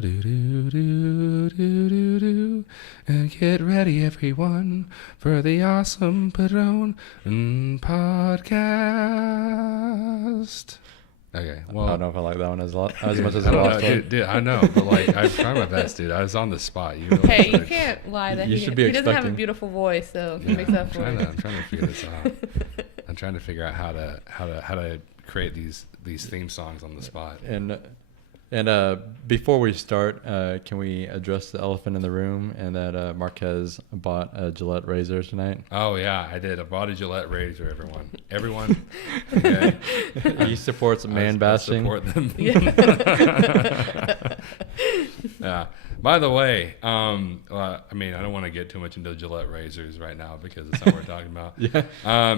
Do-do-do-do-do-do-do. And get ready, everyone, for the awesome Padron podcast. Okay, well, I don't know if I like that one as much as the I don't last know, one. dude, I know, but like I'm trying my best, dude. I was on the spot. You really Hey, you started- can't lie that You he should be doesn't have a expecting- beautiful voice, so he Yeah, makes up for it. I'm trying to figure this out. I'm trying to figure out how to create these theme songs on the spot. And before we start, can we address the elephant in the room and that Marquez bought a Gillette razor tonight? Oh yeah, I did. I bought a Gillette razor. Everyone. Okay. He supports man I bashing. support them. Yeah. Yeah. By the way, I mean, I don't want to get too much into Gillette razors right now because it's not what we're talking about. Yeah.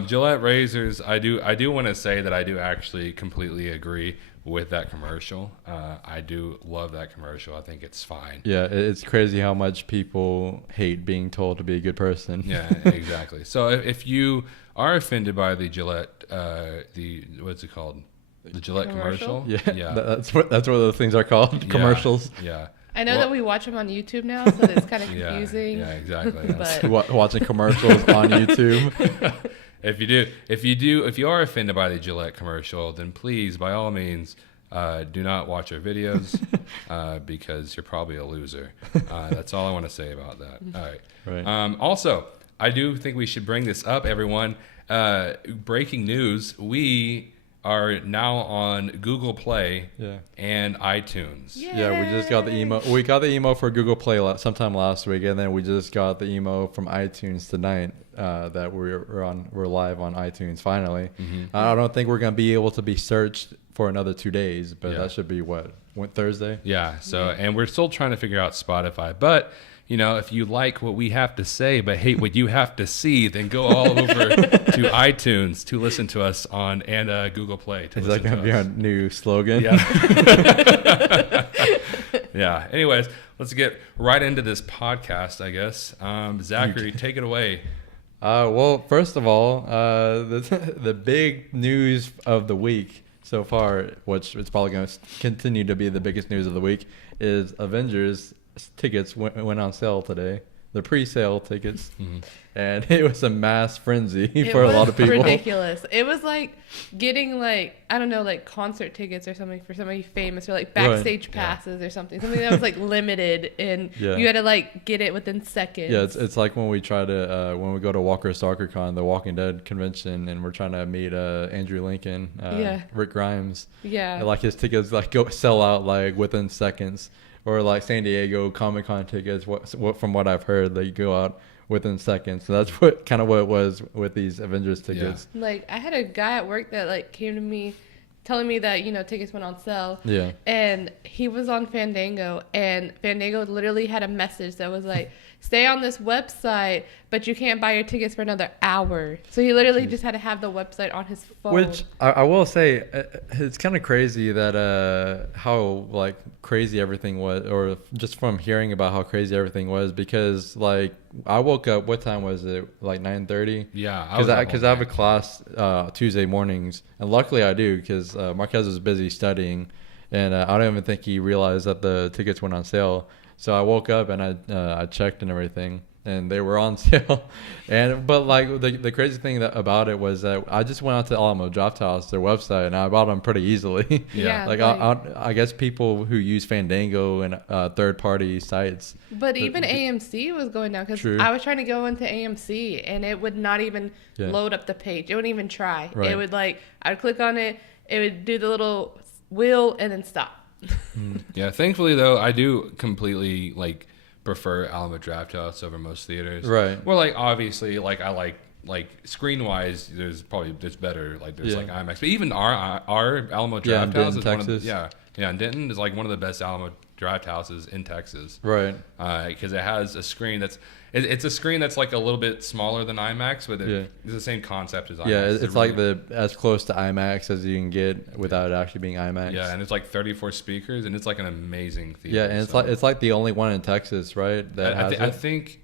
Gillette razors. I do want to say that I do actually completely agree with that commercial. I do love that commercial. I think it's fine. Yeah, it's crazy how much people hate being told to be a good person. Yeah, exactly. So if you are offended by the Gillette, what's it called? The Gillette commercial? Yeah, that's what those things are called, commercials. Yeah. I know that we watch them on YouTube now, so it's kind of confusing. Yeah, exactly. But Watching commercials on YouTube. If you are offended by the Gillette commercial, then please, by all means, do not watch our videos because you're probably a loser. That's all I want to say about that. All right. Right. Also, I do think we should bring this up, everyone. Breaking news: we are now on Google Play and iTunes. Yeah, we just got the emo. We got the emo for Google Play sometime last week, and then we just got the emo from iTunes tonight. That we're live on iTunes finally. Mm-hmm. I don't think we're gonna be able to be searched for another 2 days, but that should be Thursday. Yeah. So, and we're still trying to figure out Spotify, but. You know, if you like what we have to say but hate what you have to see, then go all over to iTunes to listen to us and Google Play. Is that going to be our new slogan? Yeah. Yeah. Anyways, let's get right into this podcast, I guess. Zachary, take it away. Well, first of all, the big news of the week so far, which is probably going to continue to be the biggest news of the week, is Avengers tickets went on sale today. The pre-sale tickets, and it was a mass frenzy for a lot of people. Ridiculous. It was like getting I don't know, like concert tickets or something for somebody famous, or like backstage passes or something that was like limited, and you had to like get it within seconds. Yeah, it's like when we try to when we go to Walker Stalker Con, the Walking Dead convention, and we're trying to meet Andrew Lincoln, Rick Grimes. Yeah, like his tickets sell out like within seconds. Or like San Diego Comic-Con tickets, from what I've heard, they go out within seconds. So that's what it was with these Avengers tickets. Yeah. Like I had a guy at work that like came to me telling me that, tickets went on sale. Yeah. And he was on Fandango, and Fandango literally had a message that was like, stay on this website, but you can't buy your tickets for another hour. So he literally just had to have the website on his phone. Which I will say, it's kind of crazy that how like crazy everything was, or just from hearing about how crazy everything was, because like I woke up, what time was it? Like 9:30? Yeah. Because I have a class Tuesday mornings, and luckily I do, because Marquez was busy studying, and I don't even think he realized that the tickets went on sale. So I woke up and I checked and everything, and they were on sale. But like the crazy thing about it was that I just went out to Alamo Drafthouse, their website, and I bought them pretty easily. Yeah. Like I guess people who use Fandango and third party sites. But even AMC was going down, because I was trying to go into AMC and it would not even load up the page. It wouldn't even try. Right. It would I'd click on it, it would do the little wheel and then stop. Yeah, thankfully though, I do completely prefer Alamo Drafthouse over most theaters. Right. Well, obviously, I like screen wise, there's better. There's IMAX, but even our Alamo Drafthouse is Texas. one of and Denton is one of the best Alamo Drafthouses in Texas. Right. Because it has a screen it's a screen that's a little bit smaller than IMAX, but it's the same concept as IMAX. Yeah, it's as close to IMAX as you can get without it actually being IMAX. Yeah, and it's 34 speakers, and it's an amazing theater. Yeah, and it's the only one in Texas, right? That has I think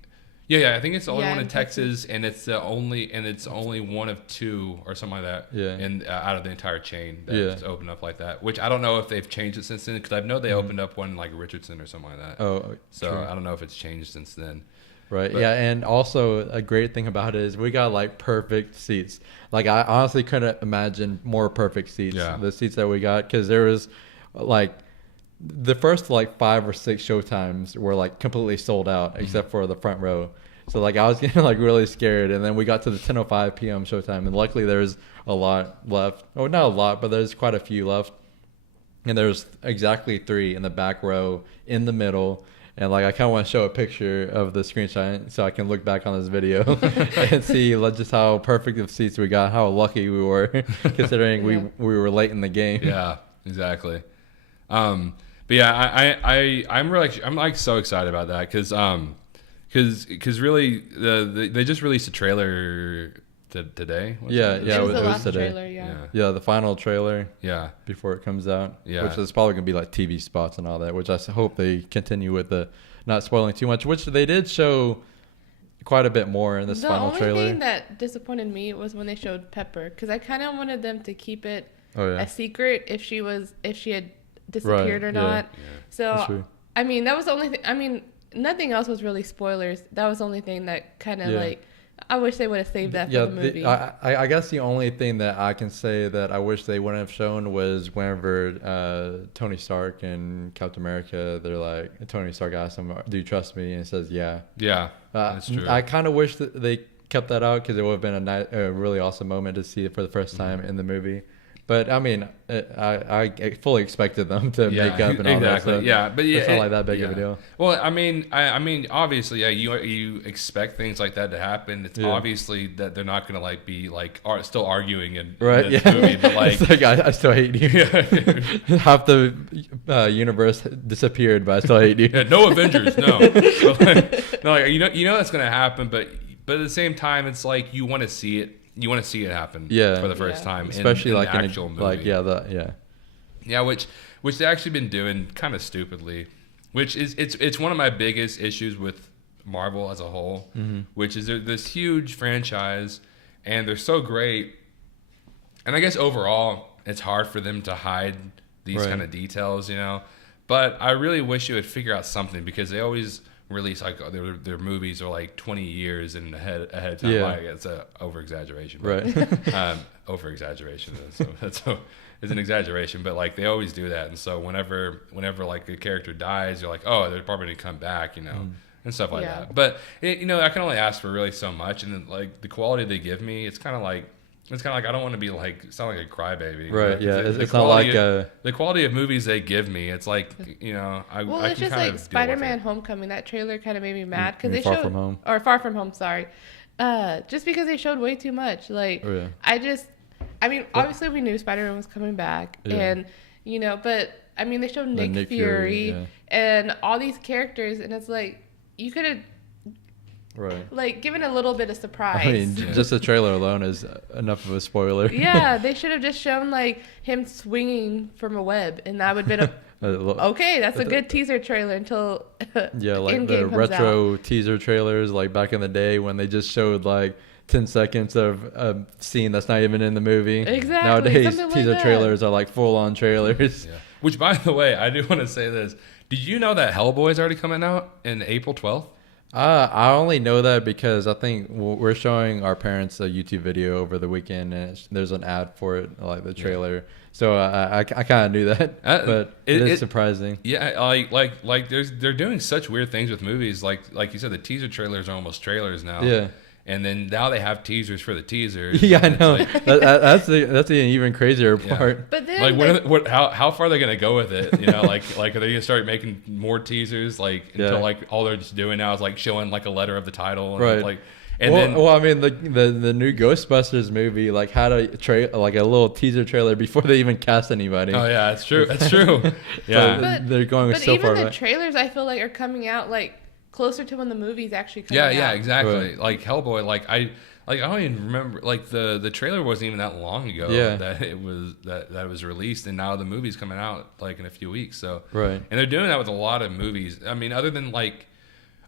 Yeah, I think it's the only one in Texas, and it's only one of 2 or something like that. Yeah. And out of the entire chain that's opened up like that. Which I don't know if they've changed it since then, because I know they opened up one in like Richardson or something like that. Oh, so true. I don't know if it's changed since then. Right. But, yeah, and also a great thing about it is we got like perfect seats. Like I honestly couldn't imagine more perfect seats. Yeah. The seats that we got, because there was like the first like 5 or 6 showtimes were like completely sold out except for the front row. So like I was getting like really scared, and then we got to the 10:05 p.m. showtime, and luckily there's a lot left. Oh, not a lot, but there's quite a few left. And there's exactly 3 in the back row in the middle. And like I kind of want to show a picture of the screenshot so I can look back on this video and see just how perfect of seats we got, how lucky we were considering we were late in the game. Yeah, exactly. But yeah, I'm like so excited about that because really they just released a trailer today. It was today. Trailer, yeah, the final trailer. Yeah, before it comes out. Yeah, which is probably gonna be like TV spots and all that. Which I hope they continue with the not spoiling too much. Which they did show quite a bit more in this final trailer. The only thing that disappointed me was when they showed Pepper, because I kind of wanted them to keep it a secret if she had disappeared or not. Yeah. So I mean, that was the only thing. I mean, nothing else was really spoilers. That was the only thing that kind of like. I wish they would have saved that for the movie. I guess the only thing that I can say that I wish they wouldn't have shown was whenever Tony Stark and Captain America, they're like, Tony Stark asks him, "Do you trust me?" And he says, "Yeah." Yeah, that's true. I kind of wish that they kept that out because it would have been a really awesome moment to see it for the first time in the movie. But I mean, I fully expected them to make up and all that stuff. Yeah, but it's not like that big of a deal. Well, I mean, obviously, you expect things like that to happen. It's obviously that they're not gonna like be like still arguing in this movie, but like, it's like I still hate you. Half the universe disappeared, but I still hate you. Yeah, no Avengers, no. No, like, you know that's gonna happen, but at the same time, it's like you want to see it. You want to see it happen for the first time, especially in like the actual movie. Like which they actually been doing kind of stupidly, which is it's one of my biggest issues with Marvel as a whole, which is they're this huge franchise and they're so great, and I guess overall it's hard for them to hide these kind of details, you know. But I really wish you would figure out something, because they always release like their movies are like 20 years and ahead of time. Like, it's a over exaggeration, over exaggeration is an exaggeration, but like they always do that. And so whenever like a character dies, you're like, oh, they're probably gonna come back, you know, and stuff like that. But you know, I can only ask for really so much, and then, like the quality they give me, it's kind of like I don't want to be like sound like a crybaby, right? Yeah, it's not like the quality of movies they give me. It's like, you know, it's just like Spider-Man: Homecoming. That trailer kind of made me mad because they Far showed From Home. Or Far From Home. Sorry, just because they showed way too much. Like, I mean, obviously we knew Spider-Man was coming back, and you know, but I mean, they showed Nick Fury and all these characters, and it's like you could have. Right. Like, given a little bit of surprise. I mean, just the trailer alone is enough of a spoiler. Yeah, they should have just shown, like, him swinging from a web, and that would have been okay, that's a good teaser trailer until like Endgame the comes retro out. Teaser trailers, like, back in the day when they just showed, like, 10 seconds of a scene that's not even in the movie. Exactly. Nowadays, teaser trailers are, like, full-on trailers. Yeah. Which, by the way, I do want to say this. Did you know that Hellboy is already coming out in April 12th? I only know that because I think we're showing our parents a YouTube video over the weekend, and there's an ad for it, like the trailer. Yeah. So I kind of knew that, but it is surprising. Yeah, like they're doing such weird things with movies. Like you said, the teaser trailers are almost trailers now. Yeah. And then now they have teasers for the teasers. Yeah, I know. Like, that's the even crazier part. But then, like, how far are they gonna go with it? You know, like are they gonna start making more teasers? Like until like all they're just doing now is like showing like a letter of the title, and right? Like, and then I mean the new Ghostbusters movie like had a like a little teaser trailer before they even cast anybody. Oh yeah, that's true. That's true. Yeah, so they're going so far. But even the trailers, I feel like, are coming out like closer to when the movie's actually coming out. Yeah, exactly. Right. Like Hellboy, I don't even remember, like the trailer wasn't even that long ago that it was released, and now the movie's coming out like in a few weeks. So right, and they're doing that with a lot of movies. I mean, other than like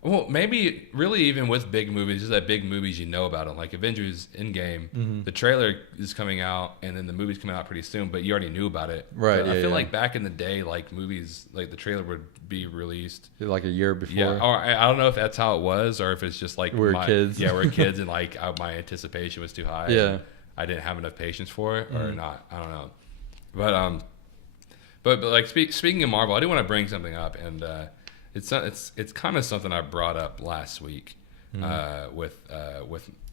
Well, maybe really even with big movies, just that big movies you know about them, like Avengers Endgame. The trailer is coming out, and then the movie's coming out pretty soon, but you already knew about it. Right. But I feel like back in the day, like movies, like the trailer would be released like a year before. Yeah, or I don't know if that's how it was, or if it's just like we're kids. Yeah, we're kids, and like my anticipation was too high. Yeah. I didn't have enough patience for it, or not. I don't know. But like speaking of Marvel, I do want to bring something up, and it's kind of something I brought up last week with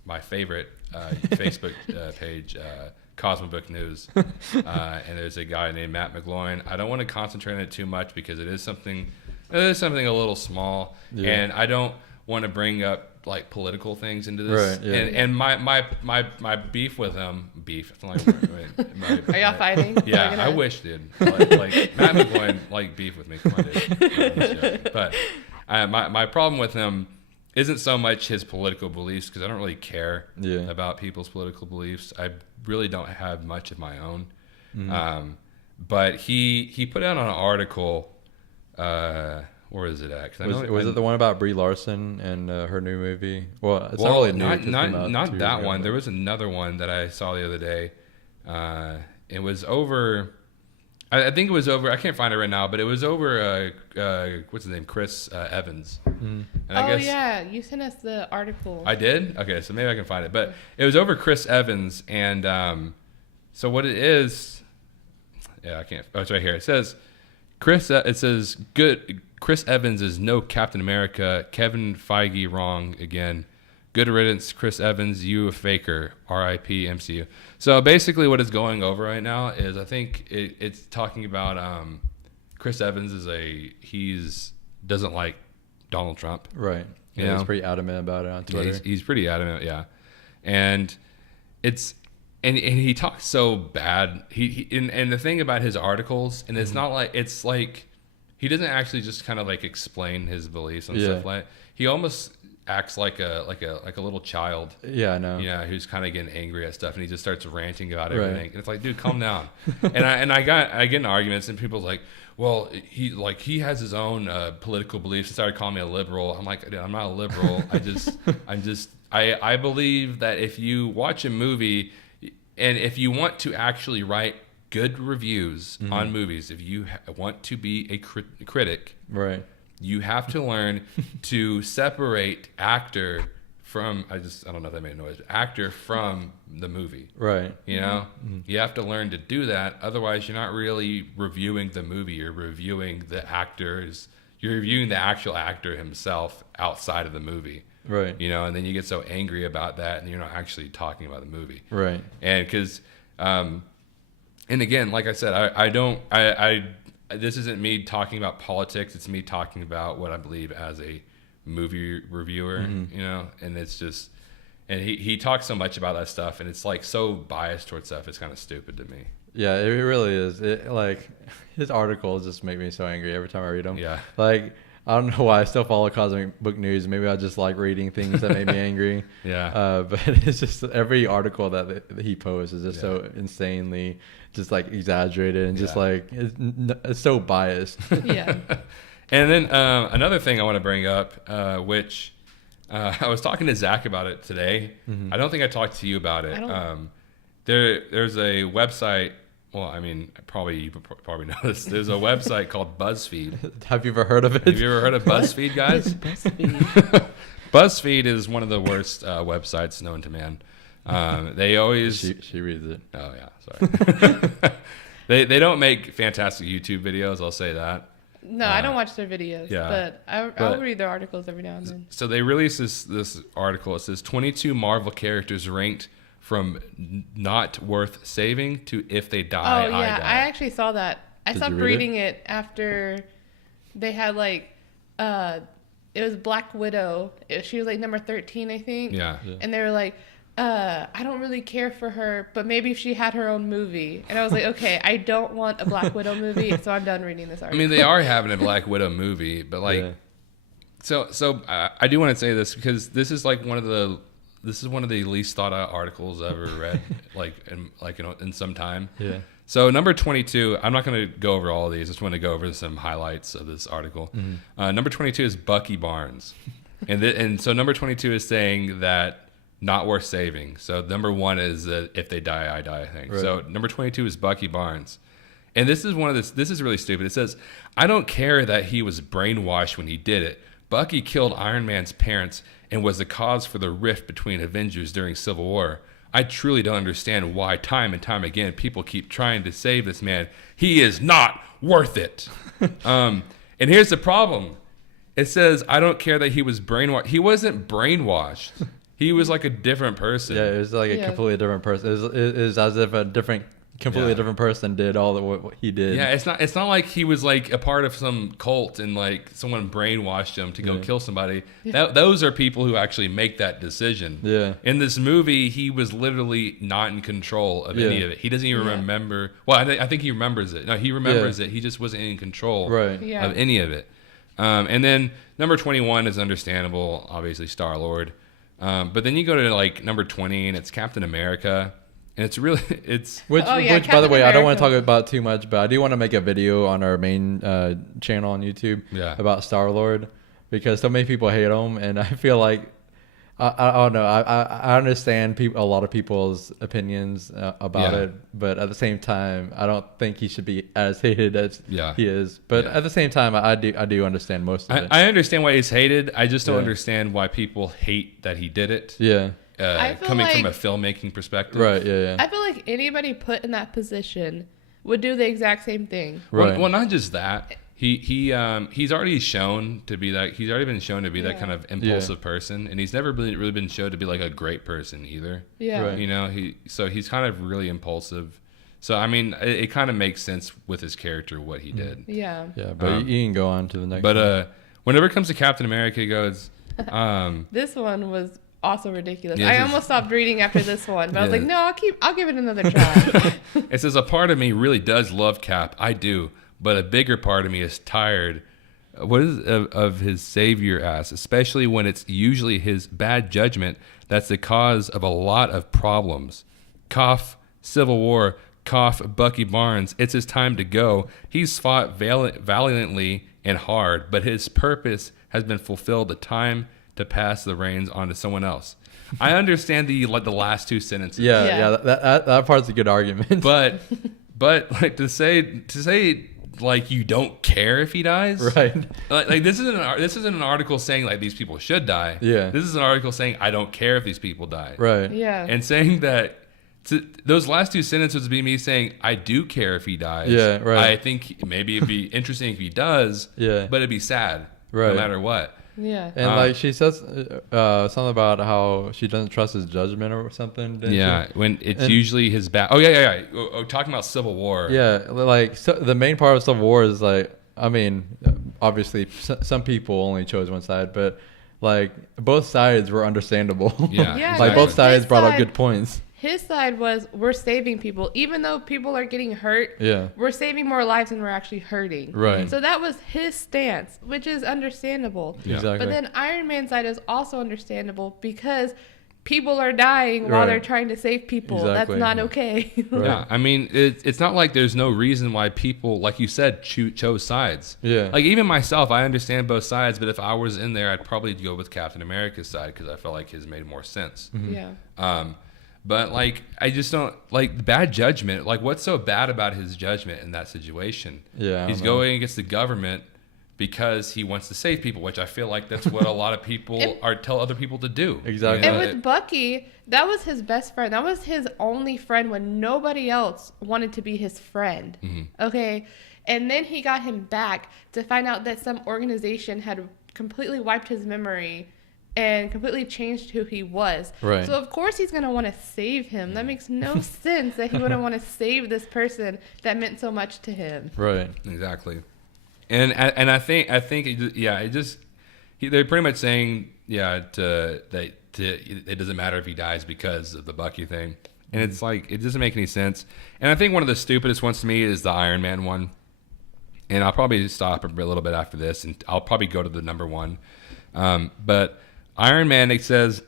my favorite Facebook page, Cosmic Book News, and there's a guy named Matt McGloin. I don't want to concentrate on it too much because it is something a little small, and I don't want to bring up like political things into this. Right, yeah. And my beef with him, Are y'all fighting? Yeah, I wish, dude. Like Matt McGloin, like beef with me. Come on, dude. But my problem with him isn't so much his political beliefs, because I don't really care about people's political beliefs. I really don't have much of my own. But he put out an article. Where is it at? Was it the one about Brie Larson and her new movie? Well, it's not really new. Not that one. There was another one that I saw the other day. It was over. I think it was over. I can't find it right now, but it was over. What's his name? Chris Evans. And I guess, yeah, you sent us the article. I did. Okay, so maybe I can find it. But it was over Chris Evans, and so what it is. Yeah, I can't. Oh, it's right here. It says Chris. It says good. Chris Evans is no Captain America. Kevin Feige wrong again. Good riddance, Chris Evans. You a faker. R.I.P. MCU. So basically, what it's going over right now is I think it's talking about Chris Evans doesn't like Donald Trump. Right. Yeah, he's pretty adamant about it on Twitter. Yeah, he's pretty adamant. Yeah, and it's. And he talks so bad. And the thing about his articles, and it's not like it's like. He doesn't actually just kind of like explain his beliefs and stuff like that. He almost acts like a little child. Yeah, I know. Yeah, who's kind of getting angry at stuff, and he just starts ranting about everything. And it's like, dude, calm down. and I get in arguments, and people's like, well, he has his own political beliefs. And started calling me a liberal. I'm like, dude, I'm not a liberal. I believe that if you watch a movie, and if you want to actually write good reviews on movies, if you want to be a critic, right, you have to learn to separate actor from I don't know if that made a noise, actor from the movie, right? You know, you have to learn to do that. Otherwise, you're not really reviewing the movie. You're reviewing the actors. You're reviewing the actual actor himself outside of the movie, right? You know, and then you get so angry about that, and you're not actually talking about the movie, right? And because and again, like I said, this isn't me talking about politics. It's me talking about what I believe as a movie reviewer, you know, and it's just, and he talks so much about that stuff, and it's like so biased towards stuff. It's kind of stupid to me. Yeah, it really is. Like his articles just make me so angry every time I read them. Yeah. Like, I don't know why I still follow Cosmic Book News. Maybe I just like reading things that make me angry. Yeah. But it's just every article that he posts is just so insanely just like exaggerated and just like it's so biased. Yeah. And then another thing I want to bring up, which I was talking to Zach about it today. I don't think I talked to you about it. There's a website. Well, I mean, you probably know this. There's a website called BuzzFeed. Have you ever heard of it? Have you ever heard of BuzzFeed, guys? BuzzFeed. BuzzFeed is one of the worst websites known to man. They always... She reads it. Oh, yeah. Sorry. They don't make fantastic YouTube videos, I'll say that. No, I don't watch their videos, but I'll read their articles every now and then. So they released this article. It says 22 Marvel characters ranked from not worth saving to if they die, oh, yeah. I die. I actually saw that. I stopped reading it after they had like, it was Black Widow. She was like number 13, I think. Yeah. And they were like, I don't really care for her, but maybe if she had her own movie. And I was like, okay, I don't want a Black Widow movie, so I'm done reading this article. I mean, they are having a Black Widow movie, but like, so I do want to say this because this is like one of the least thought out articles I've ever read, in some time. Yeah. So number 22, I'm not going to go over all of these. I just want to go over some highlights of this article. Number 22 is Bucky Barnes. And so number 22 is saying that not worth saving. So number 1 is if they die, I die thing. Right. So number 22 is Bucky Barnes. And this is this is really stupid. It says, I don't care that he was brainwashed when he did it. Bucky killed Iron Man's parents and was the cause for the rift between Avengers during Civil War. I truly don't understand why time and time again people keep trying to save this man. He is not worth it. And here's the problem. It says, I don't care that he was brainwashed. He wasn't brainwashed. He was like a different person. Yeah, it was like a completely different person. It was as if a completely different person did all what he did. Yeah, it's not like he was like a part of some cult and like someone brainwashed him to go kill somebody. Those are people who actually make that decision. Yeah. In this movie, he was literally not in control of any of it. He doesn't even remember. Well, I think he remembers it. No, he remembers it. He just wasn't in control of any of it. And then number 21 is understandable, obviously Star-Lord. But then you go to like number 20 and it's Captain America. And it's really, which by the way, I don't want to talk about too much, but I do want to make a video on our main channel on YouTube about Star-Lord, because so many people hate him, and I feel like I don't know. I understand a lot of people's opinions about it, but at the same time, I don't think he should be as hated as he is. But at the same time, I do understand most of it. I understand why he's hated. I just don't understand why people hate that he did it. Yeah. Coming from a filmmaking perspective. Right, yeah. I feel like anybody put in that position would do the exact same thing. Right. Well, not just that. He's already shown to be that. He's already been shown to be that kind of impulsive person, and he's never really been shown to be like a great person either. Yeah. Right. You know, he's kind of really impulsive. So I mean, it kind of makes sense with his character what he did. Yeah. Yeah, but you can go on to the next. But whenever it comes to Captain America, he goes. This one was also ridiculous. I almost stopped reading after this one, but I was like, no, I'll give it another try. It says, a part of me really does love Cap. I do. But a bigger part of me is tired of his savior ass, especially when it's usually his bad judgment that's the cause of a lot of problems. Cough, Civil War, cough, Bucky Barnes. It's his time to go. He's fought valiantly and hard, but his purpose has been fulfilled. The time to pass the reins on to someone else. I understand the last two sentences. Yeah. That part's a good argument. But like to say like you don't care if he dies, right? Like this isn't an article saying like these people should die. Yeah. This is an article saying I don't care if these people die. Right. Yeah. And saying that. Those last two sentences would be me saying, I do care if he dies. Yeah, right. I think maybe it'd be interesting if he does. Yeah. But it'd be sad. Right. No matter what. Yeah. And like she says something about how she doesn't trust his judgment or something. Yeah. When it's usually his bad. Oh, yeah. Talking about Civil War. Yeah. Like the main part of Civil War is like, I mean, obviously some people only chose one side, but like both sides were understandable. Yeah. Like both sides brought up good points. His side was, we're saving people. Even though people are getting hurt, we're saving more lives than we're actually hurting. Right. So that was his stance, which is understandable. Yeah. Exactly. But then Iron Man's side is also understandable because people are dying while they're trying to save people. Exactly. That's not okay. Yeah. I mean, it's not like there's no reason why people, like you said, chose sides. Yeah. Like even myself, I understand both sides, but if I was in there, I'd probably go with Captain America's side because I felt like his made more sense. Mm-hmm. Yeah. But like, I just don't like bad judgment. Like, what's so bad about his judgment in that situation? Yeah, he's going against the government because he wants to save people, which I feel like that's what a lot of people tell other people to do. Exactly. And with Bucky, that was his best friend. That was his only friend when nobody else wanted to be his friend. Mm-hmm. Okay, and then he got him back to find out that some organization had completely wiped his memory and completely changed who he was. Right. So of course he's gonna want to save him. That makes no sense that he wouldn't want to save this person that meant so much to him. Right. Exactly. And I think it just they're pretty much saying that it doesn't matter if he dies because of the Bucky thing, and it's like it doesn't make any sense. And I think one of the stupidest ones to me is the Iron Man one. And I'll probably stop a little bit after this, and I'll probably go to the number one. But Iron Man, it says,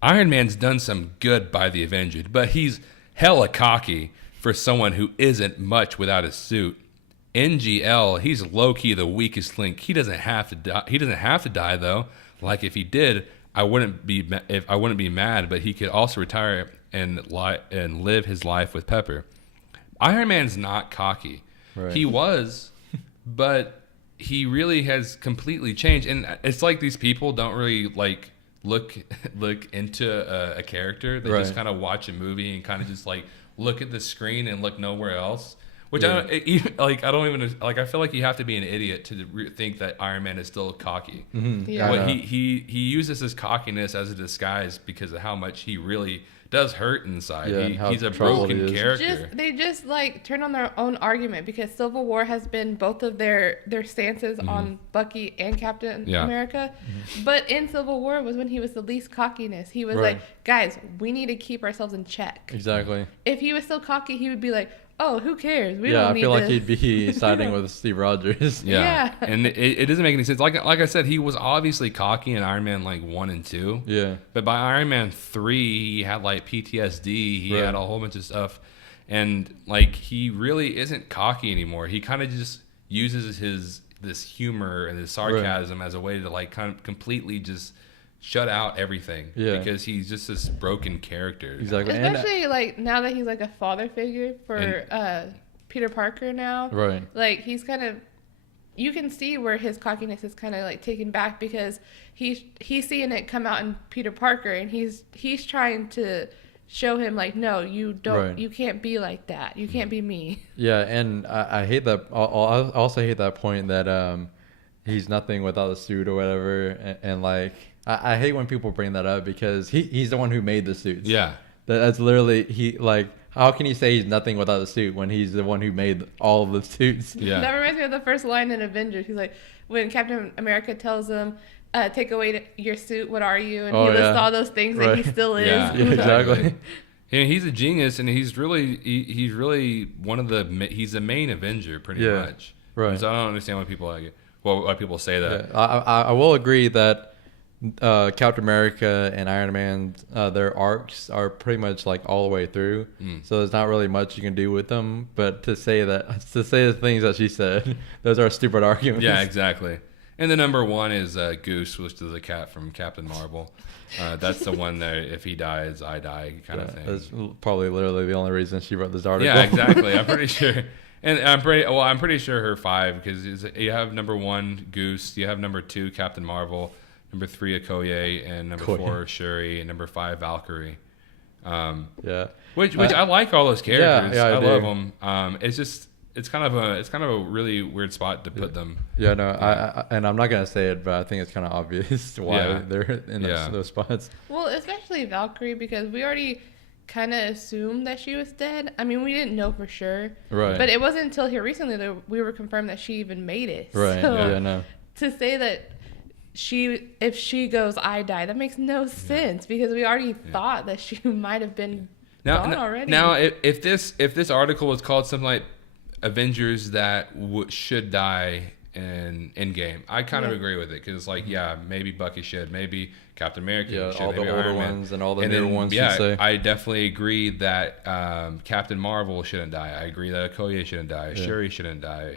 Iron Man's done some good by the Avengers, but he's hella cocky. for someone who isn't much without his suit. NGL, he's low-key the weakest link. He doesn't have to die. He doesn't have to die though. Like if he did, I wouldn't be mad, but he could also retire and live his life with Pepper. Iron Man's not cocky. Right. He was, but he really has completely changed. And it's like these people don't really like look into a character. They just kind of watch a movie and kind of just like look at the screen and look nowhere else. Which I feel like you have to be an idiot to think that Iron Man is still cocky. Mm-hmm. Yeah. He uses his cockiness as a disguise because of how much he really does hurt inside. He's a broken character. They just like turn on their own argument because Civil War has been both of their stances on Bucky and Captain America. Mm-hmm. But in Civil War was when he was the least cockiness. He was like, guys, we need to keep ourselves in check. Exactly. If he was still cocky, he would be like, oh, who cares? We don't need this. Yeah, I feel like he'd be siding with Steve Rogers. Yeah. And it doesn't make any sense. Like I said, he was obviously cocky in Iron Man like 1 and 2. Yeah. But by Iron Man 3, he had like PTSD. He had a whole bunch of stuff. And like he really isn't cocky anymore. He kind of just uses this humor and his sarcasm as a way to like kind of completely just shut out everything because he's just this broken character. Exactly. Especially like now that he's like a father figure for Peter Parker now. Right. Like he's kind of, you can see where his cockiness is kind of like taken back because he's seeing it come out in Peter Parker and he's trying to show him like, no, you don't, you can't be like that. You can't be me. Yeah. And I hate that. I also hate that point that he's nothing without a suit or whatever. And like, I hate when people bring that up because he's the one who made the suits. Yeah. That's literally, how can he say he's nothing without a suit when he's the one who made all of the suits? Yeah. That reminds me of the first line in Avengers. He's like, when Captain America tells him, take away your suit, what are you? And he lists all those things that he still is. Yeah, exactly. And he's a genius, and he's really he's the main Avenger pretty much. Right. So I don't understand why people why people say that. Yeah. I will agree that Captain America and Iron Man, their arcs are pretty much like all the way through. So there's not really much you can do with them. But to say the things that she said, those are stupid arguments. Yeah, exactly. And the number 1 is Goose, which is a cat from Captain Marvel. That's the one that if he dies, I die kind of thing. That's probably literally the only reason she wrote this article. Yeah, exactly. I'm pretty sure. And I'm pretty sure her 5 because you have number 1 Goose, you have number 2 Captain Marvel, number 3 Okoye, and number 4 Shuri, and number 5 Valkyrie. Which I like all those characters. I love them. It's kind of a really weird spot to put them. Yeah, no, and I'm not gonna say it, but I think it's kind of obvious why they're in those spots. Well, especially Valkyrie because we already kind of assumed that she was dead. I mean, we didn't know for sure, right? But it wasn't until here recently that we were confirmed that she even made it. Right. So to say that if she goes, I die, that makes no sense because we already thought that she might have been gone already. Now, if this article was called something like Avengers that should die in Endgame, I kind of agree with it because it's like, maybe Bucky should, maybe Captain America should, all the older ones and all the newer ones. Yeah, say. I definitely agree that Captain Marvel shouldn't die. I agree that Okoye shouldn't die. Shuri shouldn't die.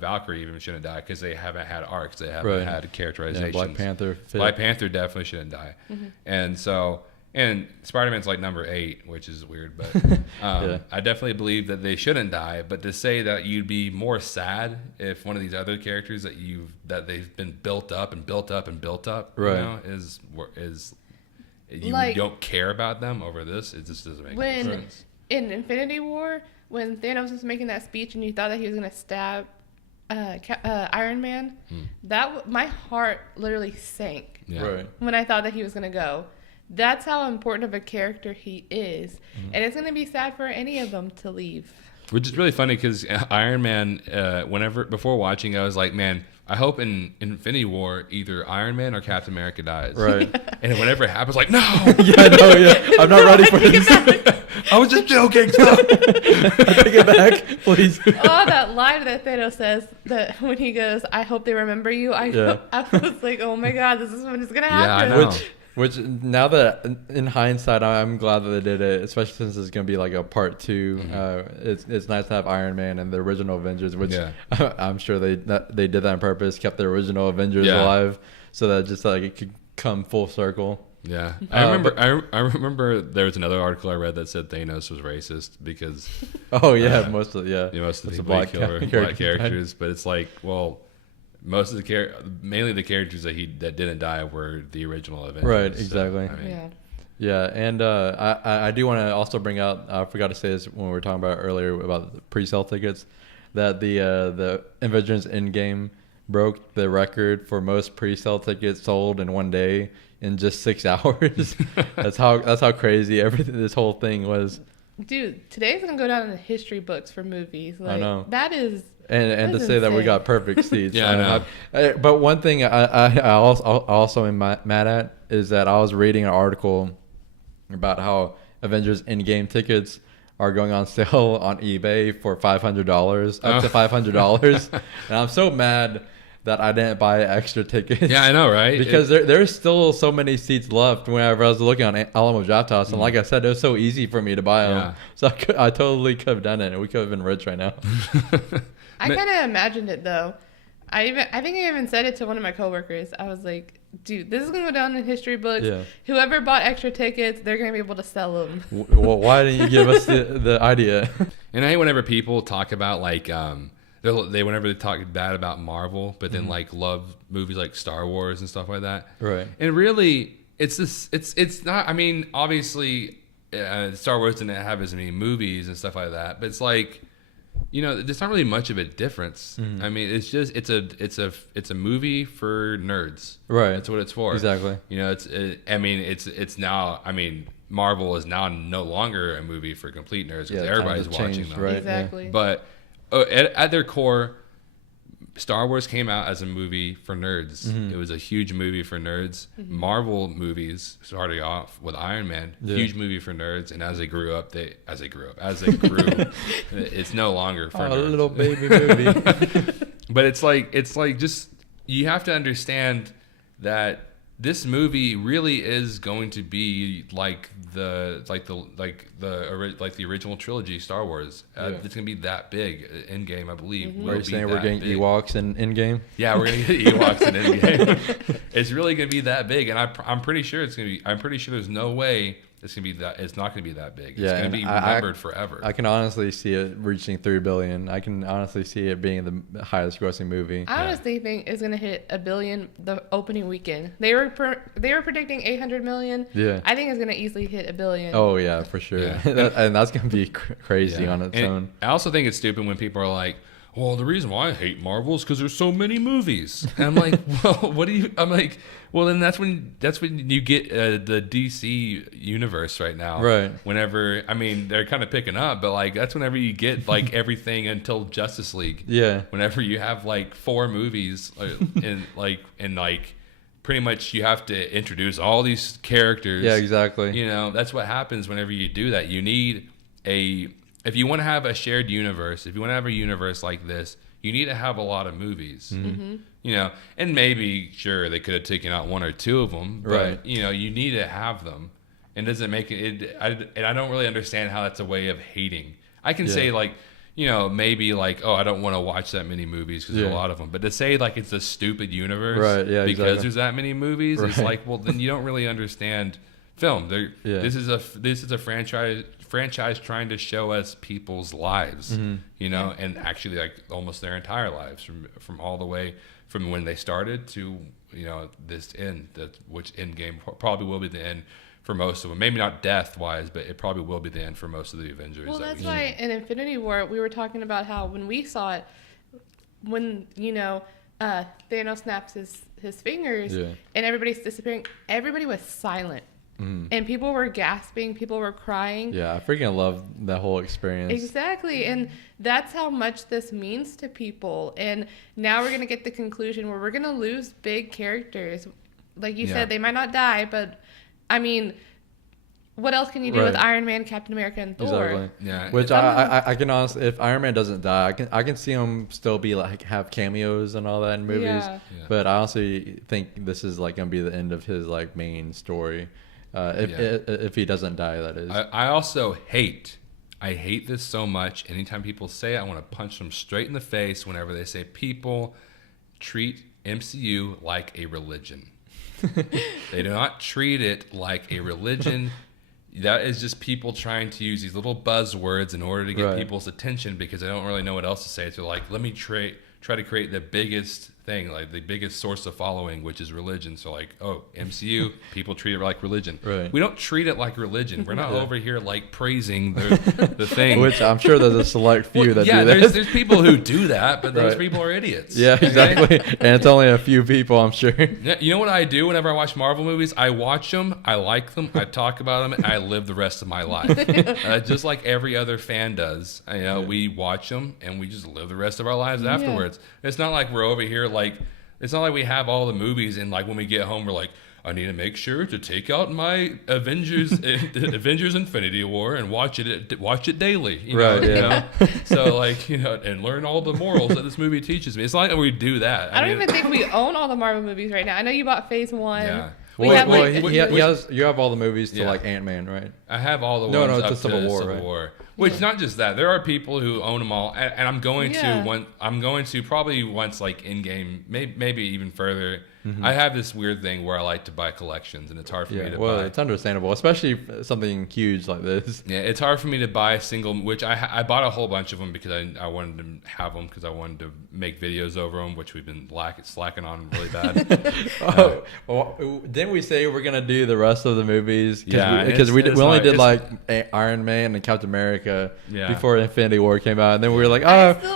Valkyrie even shouldn't die because they haven't had arcs. They haven't had characterizations. Black Panther. Black Panther definitely shouldn't die. And so. And Spider-Man's like number 8, which is weird, but I definitely believe that they shouldn't die. But to say that you'd be more sad if one of these other characters that they've been built up and built up and built up, is you don't care about them over this. It just doesn't make any sense. In Infinity War, when Thanos was making that speech and you thought that he was gonna stab Iron Man, my heart literally sank when I thought that he was gonna go. That's how important of a character he is. And it's going to be sad for any of them to leave. Which is really funny because Iron Man, before watching, I was like, man, I hope in Infinity War either Iron Man or Captain America dies. Right. And whenever it happens, like, no! I'm not ready for this. I was just joking. Take it back, please. Oh, that line that Thanos says that when he goes, I hope they remember you. I was like, oh my God, this is when it's going to happen. Yeah, I know. Which now that in hindsight, I'm glad that they did it, especially since it's going to be like a part 2. It's nice to have Iron Man and the original Avengers, which I'm sure they did that on purpose, kept the original Avengers alive, so that just like it could come full circle. Yeah, I remember there was another article I read that said Thanos was racist because most of the black characters, but it's like, well, most of mainly the characters that didn't die were the original Avengers. Right, exactly. So, I mean, yeah, and I do want to also bring out, I forgot to say this when we were talking about earlier about the pre-sale tickets, that the Avengers Endgame broke the record for most pre-sale tickets sold in one day in just 6 hours. That's how crazy this whole thing was. Dude, today's gonna go down in the history books for movies. Like, I know. That is. And to say insane. that we got perfect seats. Yeah, I know. But one thing I also am mad at is that I was reading an article about how Avengers Endgame tickets are going on sale on eBay for $500, up to $500. And I'm so mad that I didn't buy extra tickets. Yeah, I know, right? Because there's still so many seats left whenever I was looking on Alamo Drafthouse. And like I said, it was so easy for me to buy them. Yeah. So I totally could have done it, and we could have been rich right now. I kind of imagined it, though. I think I even said it to one of my coworkers. I was like, dude, this is going to go down in history books. Yeah. Whoever bought extra tickets, they're going to be able to sell them. Well, why didn't you give us the idea? And I hate whenever people talk about, like, whenever they talk bad about Marvel, but then, like, love movies like Star Wars and stuff like that. Right. And really, it's not, I mean, obviously, Star Wars didn't have as many movies and stuff like that, but it's like, you know, there's not really much of a difference. I mean, it's just it's a movie for nerds. Right. That's what it's for. Exactly. You know, it's now. I mean, Marvel is now no longer a movie for complete nerds because everybody's watching them. Right. Exactly. Yeah. But at their core, Star Wars came out as a movie for nerds. It was a huge movie for nerds. Marvel movies started off with Iron Man, huge movie for nerds, and as they grew, it's no longer for nerds. A little baby movie. But it's like just, you have to understand that this movie really is going to be like the original trilogy Star Wars. It's gonna be that big. Endgame, I believe. Are you saying we're getting Ewoks in Endgame? Yeah, we're gonna get Ewoks in Endgame. It's really gonna be that big, and I'm pretty sure it's gonna be. I'm pretty sure there's no way it's gonna be that. It's not gonna be that big. It's gonna be remembered forever. I can honestly see it reaching $3 billion. I can honestly see it being the highest grossing movie. I honestly think it's gonna hit $1 billion the opening weekend. They were predicting $800 million. Yeah, I think it's gonna easily hit $1 billion. Oh yeah, for sure. Yeah. And that's gonna be crazy on its own. I also think it's stupid when people are like, well, the reason why I hate Marvel is because there's so many movies. And I'm like, well, I'm like, well, then that's when you get the DC universe right now. Right. Whenever, I mean, they're kind of picking up, but like that's whenever you get like everything until Justice League. Yeah. Whenever you have like 4 movies and pretty much you have to introduce all these characters. Yeah, exactly. You know, that's what happens whenever you do that. You need if you want to have a shared universe, if you want to have a universe like this, you need to have a lot of movies. You know, and maybe, sure, they could have taken out 1 or 2 of them, but, right. You know, you need to have them. And doesn't make it, and I don't really understand how that's a way of hating. I can say, like, you know, maybe like, oh, I don't want to watch that many movies because there's a lot of them. But to say, like, it's a stupid universe because there's that many movies, it's like, well, then you don't really understand film. This is a franchise trying to show us people's lives, you know, and actually like almost their entire lives from all the way from when they started to, you know, this end, which Endgame probably will be the end for most of them. Maybe not death-wise, but it probably will be the end for most of the Avengers. Well, that's why in Infinity War, we were talking about how when we saw it, when, you know, Thanos snaps his fingers and everybody's disappearing, everybody was silent. And people were gasping, people were crying. Yeah, I freaking love that whole experience. Exactly, and that's how much this means to people. And now we're going to get the conclusion where we're going to lose big characters. Like you said, they might not die, but, I mean, what else can you do with Iron Man, Captain America, and Thor? Exactly. Yeah. Which I can honestly, if Iron Man doesn't die, I can see him still be like have cameos and all that in movies. Yeah. But I honestly think this is like gonna be the end of his like main story, if he doesn't die. That is. I also hate this so much. Anytime people say it, I want to punch them straight in the face. Whenever they say people treat MCU like a religion. They do not treat it like a religion. That is just people trying to use these little buzzwords in order to get people's attention because they don't really know what else to say. So like, let me try to create the biggest thing, like the biggest source of following, which is religion. So like, oh, MCU, people treat it like religion. Right. We don't treat it like religion. We're not over here like praising the thing. Which I'm sure there's a select few that do that. There's people who do that, but those people are idiots. Yeah, exactly. And it's only a few people, I'm sure. You know what I do whenever I watch Marvel movies? I watch them, I like them, I talk about them, and I live the rest of my life. Just like every other fan does. We watch them, and we just live the rest of our lives afterwards. It's not like we're over here like, it's not like we have all the movies and like when we get home we're like, I need to make sure to take out my Avengers Infinity War and watch it daily. You know? So like, and learn all the morals that this movie teaches me. It's not like we do that. I don't even think we own all the Marvel movies right now. I know you bought Phase 1. Yeah. You have all the movies to like Ant-Man, right? I have all the ones up to Civil War. Which not just that, there are people who own them all, and I'm going to probably once like Endgame, maybe even further. Mm-hmm. I have this weird thing where I like to buy collections, and it's hard for me to buy. Well, it's understandable, especially something huge like this. Yeah, it's hard for me to buy a single, which I bought a whole bunch of them because I wanted to have them because I wanted to make videos over them, which we've been slacking on really bad. Didn't we say we're gonna do the rest of the movies? Because we only did like Iron Man and Captain America before Infinity War came out, and then we were like,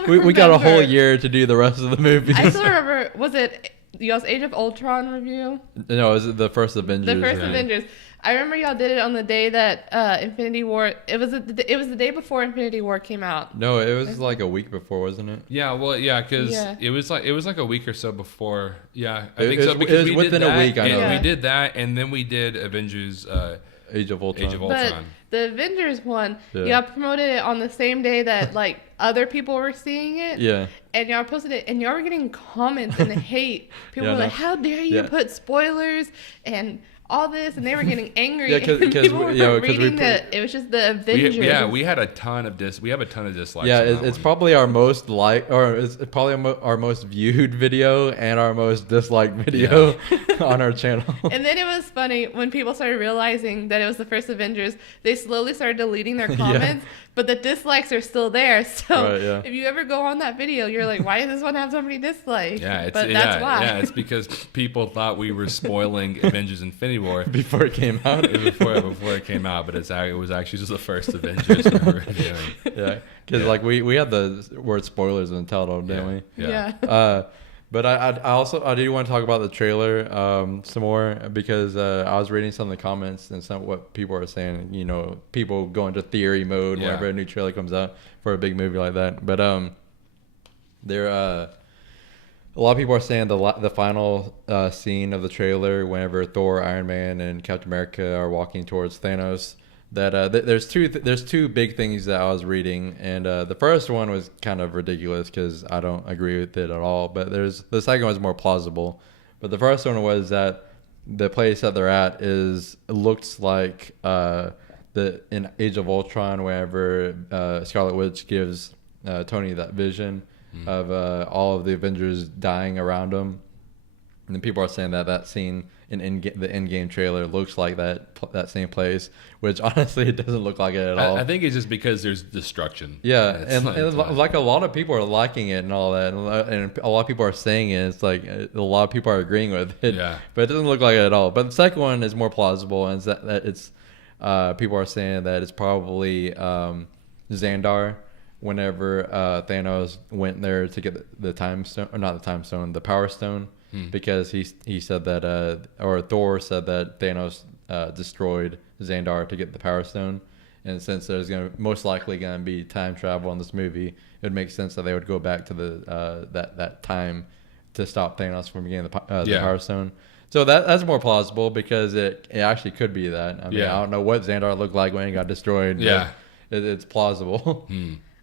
we got a whole year to do the rest of the movies. I still remember, was it y'all's Age of Ultron review? No, it was the first Avengers. The first Avengers. I remember y'all did it on the day that Infinity War. It was the day before Infinity War came out. No, it was like a week before, wasn't it? Yeah, well, because it was like a week or so before. Yeah, I think so because it was within a week. I know. We did that, and then we did Avengers. Age of Ultron. But the Avengers one, y'all promoted it on the same day that like other people were seeing it. Yeah. And y'all posted it, and y'all were getting comments and hate. People were like, "How dare you put spoilers and all this?" And they were getting angry. Yeah, because people were reading it was just the Avengers. We have a ton of dislikes. Yeah, it's probably our most it's probably our most viewed video and our most disliked video on our channel. And then it was funny when people started realizing that it was the first Avengers. They slowly started deleting their comments, but the dislikes are still there. So if you ever go on that video, you're like, "Why does this one have so many dislikes?" Yeah, that's why. Yeah, it's because people thought we were spoiling Avengers Infinity War before it came out. before it came out, but it was actually just the first Avengers we were doing. Yeah, because like we had the word spoilers in the title, didn't we? Yeah. But I do want to talk about the trailer some more because I was reading some of the comments and some of what people are saying. People go into theory mode whenever a new trailer comes out for a big movie like that. But a lot of people are saying the final scene of the trailer, whenever Thor, Iron Man, and Captain America are walking towards Thanos, that there's two big things that I was reading, and the first one was kind of ridiculous because I don't agree with it at all. But the second one is more plausible. But the first one was that the place that they're at looks like in Age of Ultron, whenever Scarlet Witch gives Tony that vision of all of the Avengers dying around him. And then people are saying that scene in the Endgame trailer looks like that same place, which honestly it doesn't look like it at all. I think it's just because there's destruction. Yeah, and like a lot of people are liking it and all that, and a lot of people are saying it. It's like a lot of people are agreeing with it. Yeah, but it doesn't look like it at all. But the second one is more plausible, and that it's people are saying that it's probably Xandar. Whenever Thanos went there to get the time stone, or not the time stone, the power stone, because he said that, or Thor said that Thanos destroyed Xandar to get the power stone, and since there's most likely going to be time travel in this movie, it would make sense that they would go back to that time to stop Thanos from getting the power stone. So that's more plausible because it actually could be that. I mean, I don't know what Xandar looked like when he got destroyed. Yeah. It's plausible.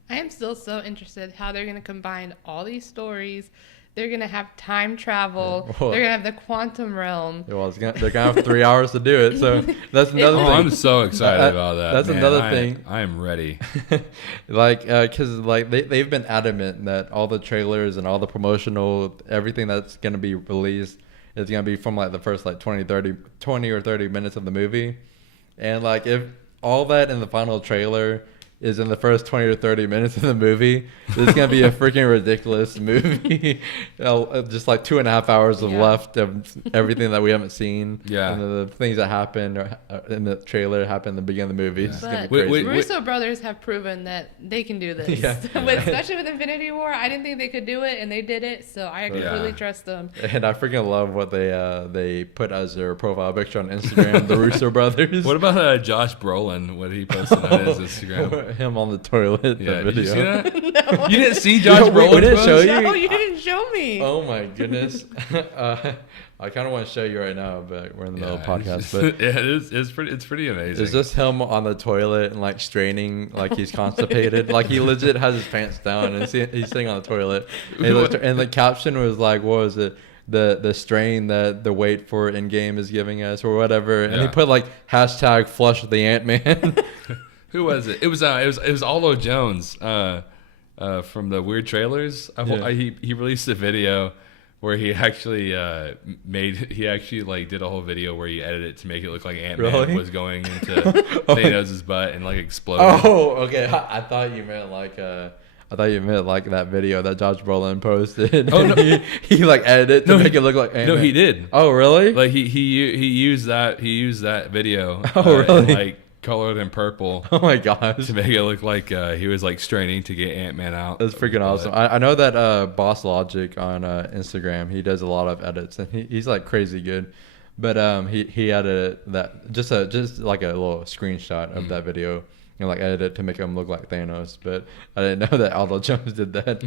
I am still so interested how they're going to combine all these stories. They're going to have time travel. They're going to have the quantum realm. Well, they're going to have 3 hours to do it. So that's another thing. I'm so excited about that. That's another thing. I am ready. Because they've been adamant that all the trailers and all the promotional, everything that's going to be released is going to be from like the first like 20 or 30 minutes of the movie. And like if all that in the final trailer is in the first 20 or 30 minutes of the movie, it's going to be a freaking ridiculous movie. Just like 2.5 hours of left of everything that we haven't seen. Yeah. And the things that happened in the trailer happened in the beginning of the movie. It's but Russo brothers have proven that they can do this. Yeah. Especially with Infinity War, I didn't think they could do it, and they did it, so I completely trust them. And I freaking love what they put as their profile picture on Instagram, the Russo brothers. What about Josh Brolin, what he posted on his Instagram? Him on the toilet. Yeah, did you see that? No, you didn't see Josh Brolin? We didn't show you? No, you didn't show me. Oh my goodness. I kind of want to show you right now, but we're in the middle of the podcast. But it's pretty amazing. It's just him on the toilet and like straining, like he's constipated. Like he legit has his pants down and he's sitting on the toilet. And the caption was like, what was it? The strain that the wait for Endgame is giving us or whatever. And he put like hashtag flush the Ant-Man. Who was it? It was Aldo Jones from the Weird Trailers. He released a video where he actually did a whole video where he edited it to make it look like Ant-Man was going into Thanos' butt and like exploding. Oh, okay. I thought you meant like that video that Josh Brolin posted. Oh no, he like edited it to make it look like Ant-Man. No, he did. Oh really? Like he used that video. Oh really? And, like colored in purple. Oh my gosh! To make it look like he was like straining to get Ant-Man out. That's freaking awesome. I know that Boss Logic on Instagram, he does a lot of edits and he's like crazy good. But he added that just like a little screenshot of that video. And like edit it to make him look like Thanos, but I didn't know that Aldo Jones did that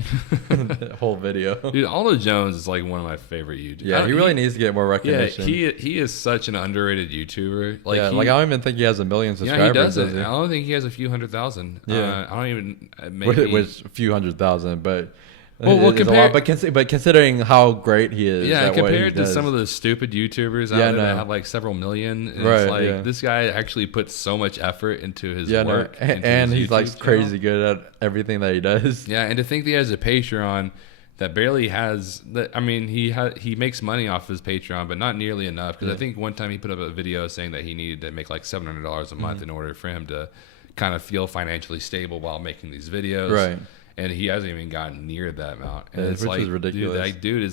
whole video. Dude, Aldo Jones is like one of my favorite YouTubers. Yeah, he really needs to get more recognition. Yeah, he is such an underrated YouTuber. Like, I don't even think he has 1 million subscribers. Yeah, he doesn't. I don't think he has a few 100,000. Yeah, I don't even maybe with a few 100,000, but. Well, but considering how great he is, compared to some of the stupid YouTubers out there that have like several million, it's like this guy actually puts so much effort into his work, and he's like crazy good at everything that he does. Yeah, and to think that he has a Patreon that barely has that. I mean, he makes money off his Patreon, but not nearly enough. Because I think one time he put up a video saying that he needed to make like $700 a month in order for him to kind of feel financially stable while making these videos. Right. And he hasn't even gotten near that amount. And it's which like, is ridiculous. Dude,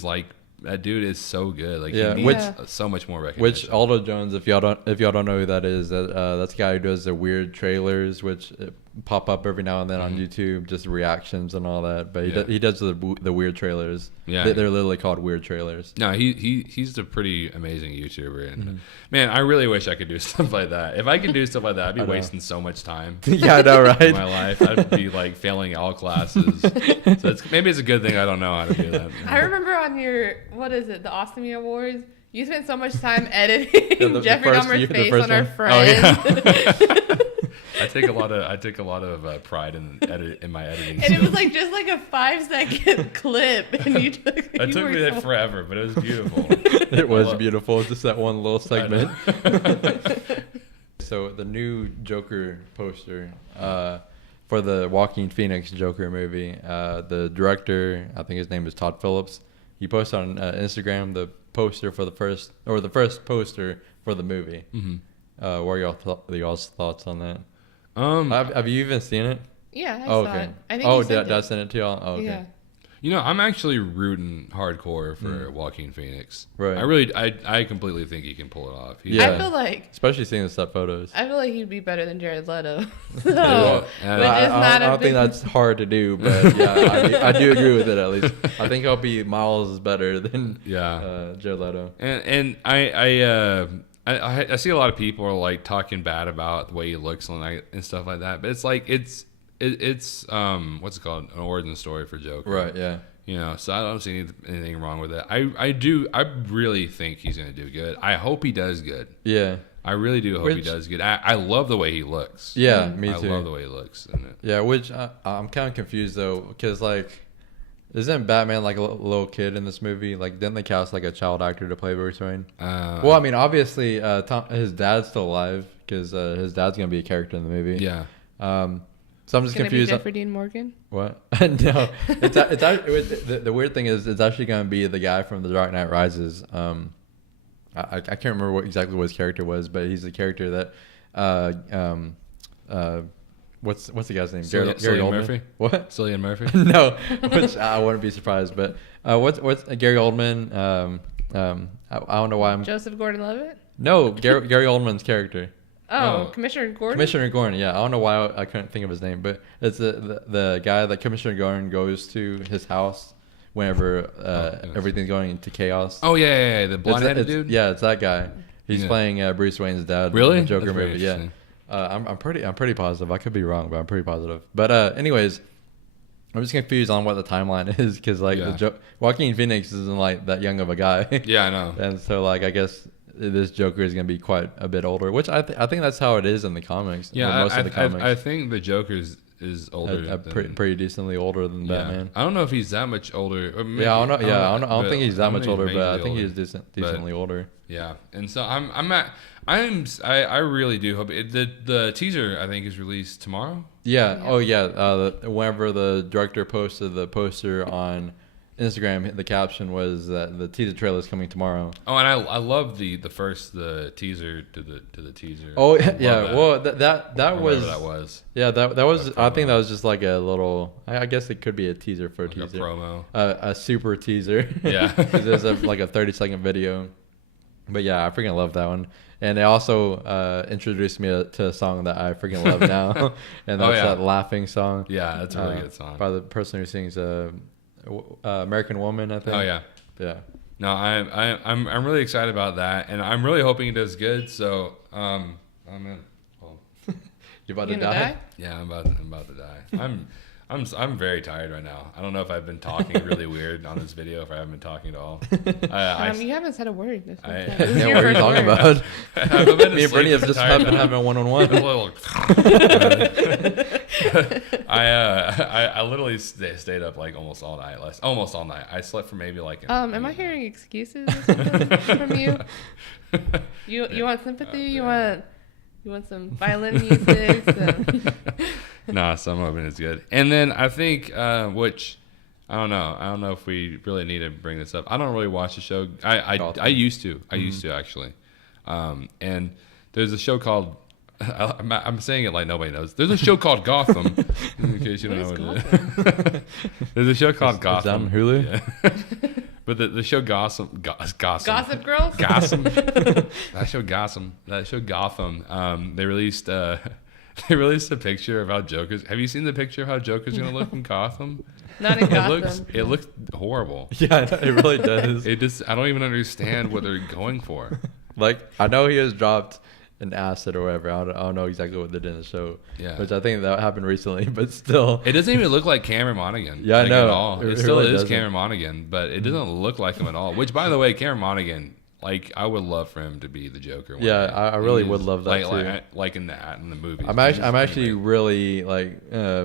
that dude is so good. Like he needs so much more recognition. Which Aldo Jones, if y'all don't know who that is, that's the guy who does the weird trailers, which pop up every now and then on YouTube, just reactions and all that. But he does the weird trailers. Yeah, they're literally called weird trailers. No, he's a pretty amazing YouTuber, and man, I really wish I could do stuff like that. If I could do stuff like that, I'd be wasting so much time. Yeah, I know, right? In my life, I'd be like failing all classes. So maybe it's a good thing I don't know how to do that. I remember on your the Awesome Awards. You spent so much time editing Jeffrey Dahmer's face on our friends. Oh, yeah. I take a lot of pride in my editing. And it was like just like a 5-second clip, and you took. It took me forever, but it was beautiful. It was beautiful. Just that one little segment. So the new Joker poster for the Joaquin Phoenix Joker movie, the director, I think his name is Todd Phillips. He posted on Instagram the poster for the first poster for the movie. Mm-hmm. What are y'all's thoughts on that? Have you even seen it? Yeah, I saw it. I think did I send it to y'all? Oh, okay. Yeah. You know, I'm actually rooting hardcore for Joaquin Phoenix. Right. I completely think he can pull it off. I feel like, especially seeing the set photos. I feel like he'd be better than Jared Leto. I don't think that's hard to do, but yeah, I do agree with it at least. I think I'll be miles better than Jared Leto. And I see a lot of people are like talking bad about the way he looks and stuff like that, but it's like it's what's it called, an origin story for Joker, right? Yeah, You know, so I don't see anything wrong with it. I really think he's gonna do good. I hope he does good. Yeah. I really do hope he does good. I love the way he looks. Yeah, me too. I love the way he looks in it. Yeah, which I'm kind of confused though, because like, isn't Batman like a little kid in this movie? Like, didn't they cast like a child actor to play Bruce Wayne? Well, I mean, obviously, his dad's still alive because his dad's gonna be a character in the movie. Yeah. So I'm just confused. Be good for Dean Morgan? What? No, the weird thing is it's actually gonna be the guy from The Dark Knight Rises. I can't remember exactly what his character was, but he's the character that what's the guy's name? Gary Oldman? Murphy? What? Cillian Murphy? No, which I wouldn't be surprised. But what's Gary Oldman? I don't know why I'm Joseph Gordon-Levitt? No, Gary Oldman's character. Oh, Commissioner Gordon? Commissioner Gordon, yeah. I don't know why I couldn't think of his name, but it's the guy that Commissioner Gordon goes to his house whenever everything's going into chaos. Oh yeah, the blonde-headed dude. Yeah, it's that guy. He's playing Bruce Wayne's dad. Really? In the Joker movie. Yeah. I'm pretty positive. I could be wrong, but I'm pretty positive. But anyways, I'm just confused on what the timeline is because like Joaquin Phoenix isn't like that young of a guy. Yeah, I know. And so like I guess this Joker is gonna be quite a bit older, which I think that's how it is in the comics. Yeah, most of the comics. I think the Joker is older, pretty decently older than Batman. I don't know if he's that much older. Or maybe, I don't think he's that much older, but I think he's decently older. Yeah, and so I really do hope the teaser I think is released tomorrow. Yeah. Oh yeah. Whenever the director posted the poster on Instagram, the caption was that the teaser trailer is coming tomorrow. Oh, and I love the teaser to the teaser. Oh yeah. Well, that was. Yeah, that was. I think that was just like a little. I guess it could be a teaser for like a teaser. A promo. A super teaser. Yeah. Because there's like a 30-second video. But yeah, I freaking love that one. And they also introduced me to a song that I freaking love now, and that's that Laughing song. Yeah, that's a really good song by the person who sings American Woman, I think. Oh yeah. Yeah. No, I'm really excited about that, and I'm really hoping it does good. So I'm in. Well, you about to die? Yeah, I'm about to die. I'm very tired right now. I don't know if I've been talking really weird on this video, if I haven't been talking at all. You haven't said a word. This yeah, what are you talking about? Me and Brittany have just been having a one-on-one. I literally stayed up like almost all night. Almost all night. I slept for maybe like. Am I hearing excuses from you? You want sympathy? You want some violin music? Nah, some of it is good. And then I think, which I don't know if we really need to bring this up. I don't really watch the show. I used to. I used to actually. And there's a show called. I'm saying it like nobody knows. There's a show called Gotham. In case you don't know what it is. There's a show called Gotham. Is that on Hulu? Yeah. But the show Gotham. Gossip Girls. Gotham. That show Gotham. They released. They released a picture of how Joker's. Have you seen the picture of how Joker's gonna look in Gotham? Not in Gotham. It looks horrible. Yeah, it really does. I don't even understand what they're going for. Like, I know he has dropped an acid or whatever. I don't know exactly what they did in the show. Yeah. Which I think that happened recently, but still. It doesn't even look like Cameron Monaghan. Yeah, I know. At all. It still really is doesn't. Cameron Monaghan, but it doesn't look like him at all. Which, by the way, Cameron Monaghan. Like, I would love for him to be the Joker. Yeah, I really would love that too. Like in the movies. I'm actually really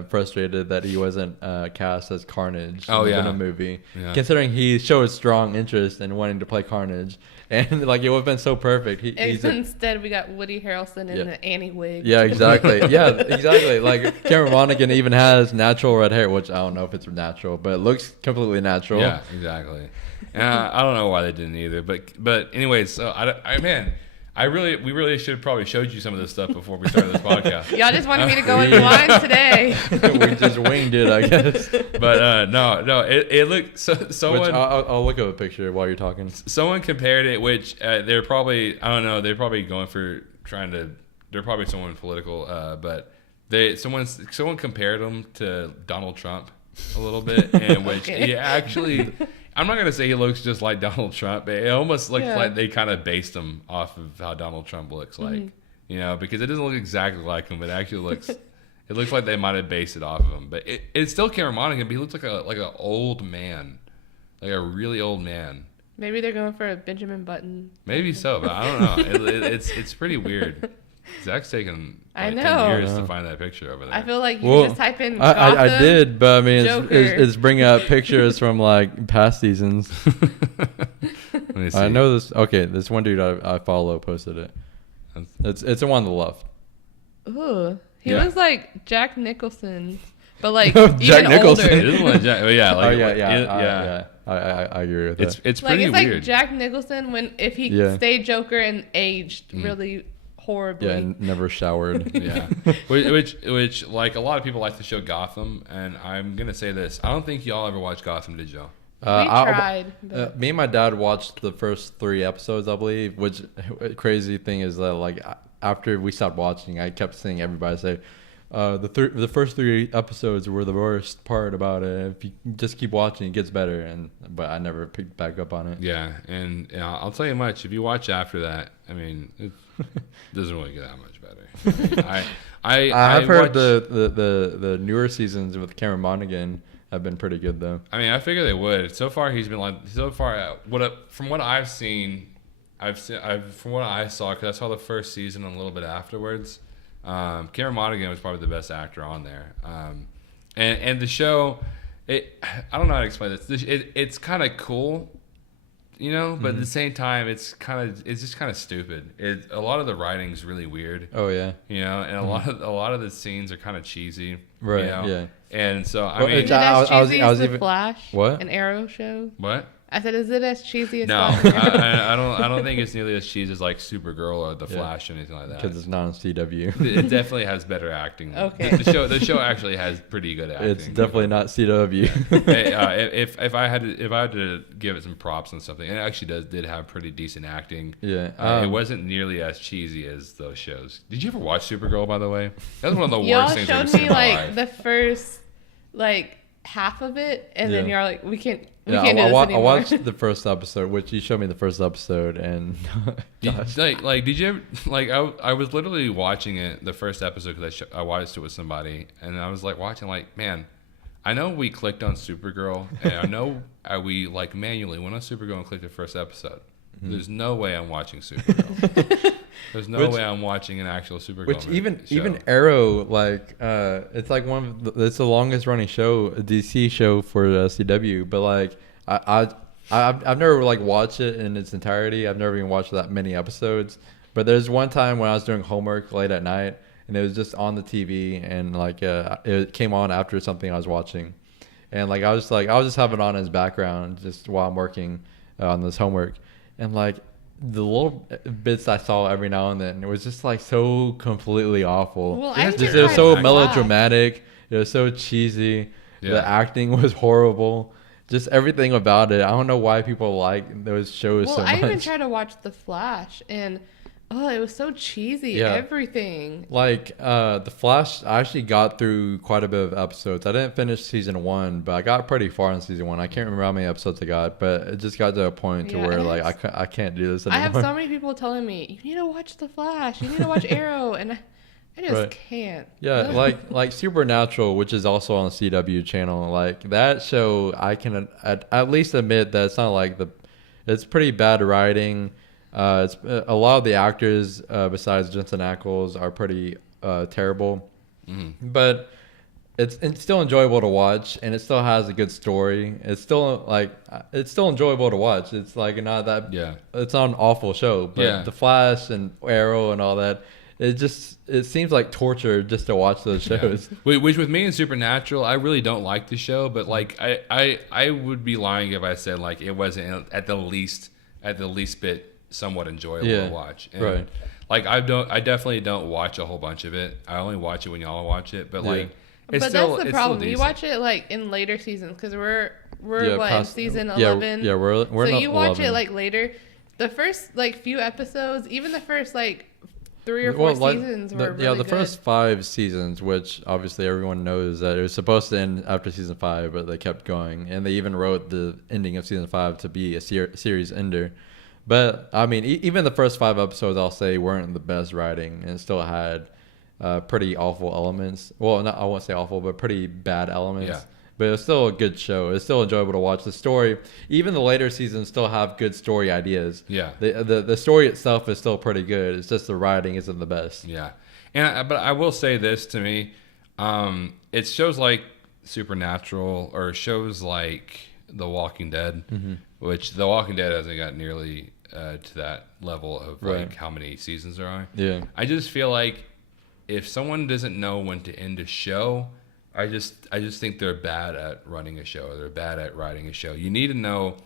frustrated that he wasn't cast as Carnage in a movie. Yeah. Considering he showed strong interest in wanting to play Carnage, and like it would have been so perfect. Instead, we got Woody Harrelson in the Annie wig. Yeah, exactly. Yeah, exactly. Like Cameron Monaghan even has natural red hair, which I don't know if it's natural, but it looks completely natural. Yeah, exactly. I don't know why they didn't either, but anyways, so we really should have probably showed you some of this stuff before we started this podcast. Y'all just wanted me to go in blind today. We just winged it, I guess. But no, it looked so. Someone, I'll look up a picture while you're talking. Someone compared it, which they're probably they're probably going for they're probably someone political, but someone compared him to Donald Trump a little bit, in which he actually. I'm not going to say he looks just like Donald Trump, but it almost looks like they kind of based him off of how Donald Trump looks like, because it doesn't look exactly like him, but it actually looks It looks like they might have based it off of him, but it's still Cameron Monaghan. But he looks like an old man, like a really old man. Maybe they're going for a Benjamin Button. Maybe so, but I don't know. It's pretty weird. Zach's taken 10 years to find that picture over there. I feel like you just type in Gotham, I did, but I mean, it's bringing up pictures from like past seasons. Let me see. I know this. Okay, this one dude I follow posted it. It's the one on the left. Ooh, he looks like Jack Nicholson, but like Jack even Nicholson. older. It isn't like Jack. Yeah, like, yeah. I agree with that. It's like pretty it's weird. like Jack Nicholson if he stayed Joker and aged really horribly. Yeah, and never showered. Yeah, which like a lot of people like to show Gotham, and I'm gonna say this: I don't think y'all ever watched Gotham, did y'all? We tried. Me and my dad watched the first 3 episodes, I believe. Which crazy thing is that like after we stopped watching, I kept seeing everybody say, the first 3 episodes were the worst part about it. If you just keep watching, it gets better. But I never picked back up on it. Yeah, and I'll tell you much. If you watch after that, I mean, it doesn't really get that much better. I've heard the newer seasons with Cameron Monaghan have been pretty good though. I mean, I figure they would. So far, he's been from what I've seen, from what I saw, because I saw the first season and a little bit afterwards. Cameron Monaghan was probably the best actor on there. And the show, I don't know how to explain this. It's kind of cool, but at the same time, it's just kind of stupid. A lot of the writing's really weird. Oh yeah. And a lot of the scenes are kind of cheesy. Right. Yeah. And so is it as cheesy as The Flash? What? An Arrow show? What? I said, is it as cheesy as No, Flash? I don't think it's nearly as cheesy as like Supergirl or The Flash or anything like that. Because it's not on CW. It definitely has better acting. Okay. The show actually has pretty good acting. It's definitely not CW. If I had to give it some props on something, it actually did have pretty decent acting. Yeah. It wasn't nearly as cheesy as those shows. Did you ever watch Supergirl, by the way? That was one of the worst things I've ever seen in my life. The first half of it, and then you're like, we can't do this I anymore. watched the first episode, which you showed me the first episode, and did you ever, I was literally watching it the first episode because I watched it with somebody, and I was like watching man, I know we clicked on Supergirl, and I know we manually went on Supergirl and clicked the first episode. Mm-hmm. There's no way I'm watching Supergirl. There's no way I'm watching an actual Supergirl. Which even Arrow, it's like it's the longest running show, a DC show for CW. But I've never watched it in its entirety. I've never even watched that many episodes. But there's one time when I was doing homework late at night, and it was just on the TV, and it came on after something I was watching, and I was just having it on as background just while I'm working on this homework, and the little bits I saw every now and then, it was just so completely awful. Well, it was so melodramatic. It was so cheesy. Yeah. The acting was horrible. Just everything about it. I don't know why people like those shows so much. I even tried to watch The Flash, and it was so cheesy. Yeah. Everything. The Flash, I actually got through quite a bit of episodes. I didn't finish season 1, but I got pretty far in season 1. I can't remember how many episodes I got, but it just got to a point to where I can't do this anymore. I have so many people telling me, you need to watch The Flash. You need to watch Arrow, and I just can't. Yeah, like Supernatural, which is also on the CW channel. That show, I can at least admit that it's not it's pretty bad writing. It's a lot of the actors besides Jensen Ackles are pretty terrible, but it's still enjoyable to watch, and it still has a good story. It's still enjoyable to watch. It's not that it's not an awful show, but The Flash and Arrow and all that, it seems like torture just to watch those shows. Yeah. Which with me and Supernatural, I really don't like the show, but I would be lying if I said it wasn't at the least bit somewhat enjoyable to watch. And right. I definitely don't watch a whole bunch of it. I only watch it when y'all watch it, but it's but still, that's the problem. You watch it in later seasons because we're in season 11. Yeah, we're so you watch 11. it later. The first few episodes, even the first 3 or 4 seasons were really the good. first 5 seasons, which obviously everyone knows that it was supposed to end after season 5, but they kept going, and they even wrote the ending of season 5 to be a series ender. But I mean, even the first 5 episodes, I'll say, weren't the best writing, and it still had pretty awful elements. Well, not I won't say awful, but pretty bad elements. Yeah. But it was still a good show. It's still enjoyable to watch. The story, even the later seasons, still have good story ideas. Yeah. The story itself is still pretty good. It's just the writing isn't the best. Yeah. But I will say this to me, it shows like Supernatural or shows like The Walking Dead, which The Walking Dead hasn't got nearly to that level of like how many seasons there are. Yeah. I just feel like if someone doesn't know when to end a show, I just think they're bad at running a show. They're bad at writing a show. You need to know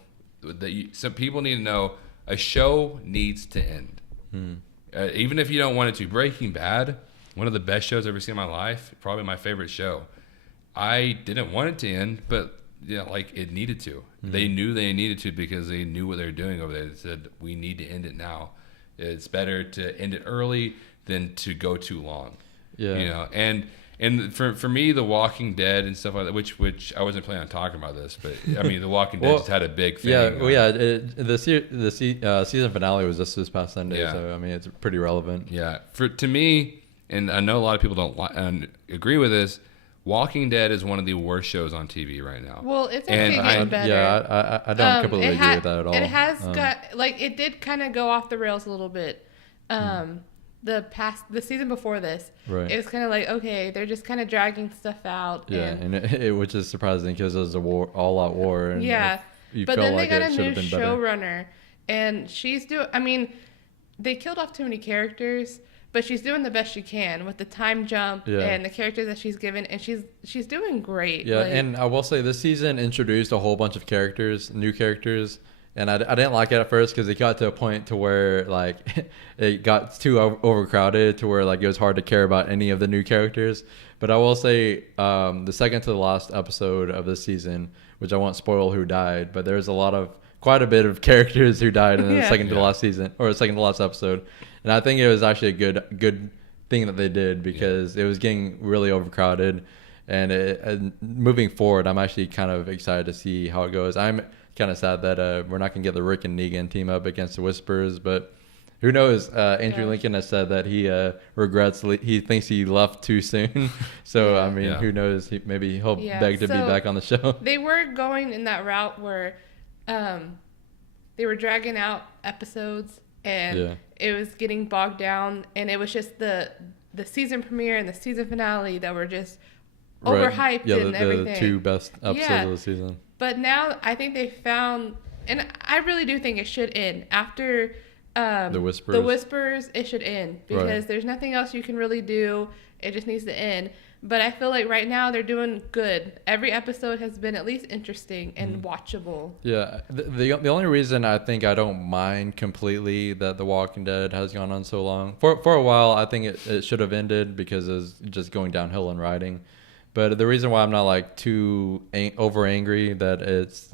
that some people need to know a show needs to end. Even if you don't want it to. Breaking Bad, one of the best shows I've ever seen in my life, probably my favorite show. I didn't want it to end, but like it needed to. They knew they needed to because they knew what they were doing over there. They said, we need to end it now. It's better to end it early than to go too long. Yeah. And for me, The Walking Dead and stuff like that, which I wasn't planning on talking about this, but I mean, The Walking Dead just had a big thing. The season finale was just this past Sunday, so I mean, it's pretty relevant. Yeah, to me, and I know a lot of people don't agree with this. Walking Dead is one of the worst shows on TV right now. Well, it's actually getting better. Yeah, I don't completely agree with that at all. It has got it did kind of go off the rails a little bit. The season before this, it was kind of like, okay, they're just kind of dragging stuff out. Yeah, and which is surprising because it was a all-out war. And but then they got a new showrunner, and she's doing. I mean, they killed off too many characters, but she's doing the best she can with the time jump and the characters that she's given, and she's doing great. Yeah, and I will say this season introduced a whole bunch of characters, new characters. And I didn't like it at first because it got to a point to where like it got too overcrowded to where like it was hard to care about any of the new characters. But I will say the second to the last episode of this season, which I won't spoil who died, but there's quite a bit of characters who died in the second to the last season or second to last episode. And I think it was actually a good thing that they did because it was getting really overcrowded. And moving forward, I'm actually kind of excited to see how it goes. I'm kind of sad that we're not going to get the Rick and Negan team up against the Whisperers, but who knows? Andrew Lincoln has said that he regrets, he thinks he left too soon. So, I mean, who knows? Maybe he'll beg to be back on the show. They were going in that route where they were dragging out episodes and it was getting bogged down, and it was just the season premiere and the season finale that were just overhyped and everything. The two best episodes of the season. But now I think they found, and I really do think it should end after the Whispers. It should end because there's nothing else you can really do. It just needs to end. But I feel like right now they're doing good. Every episode has been at least interesting and watchable. Yeah, the only reason I think I don't mind completely that The Walking Dead has gone on so long for a while, I think it should have ended because it was just going downhill in writing. But the reason why I'm not like too over angry that it's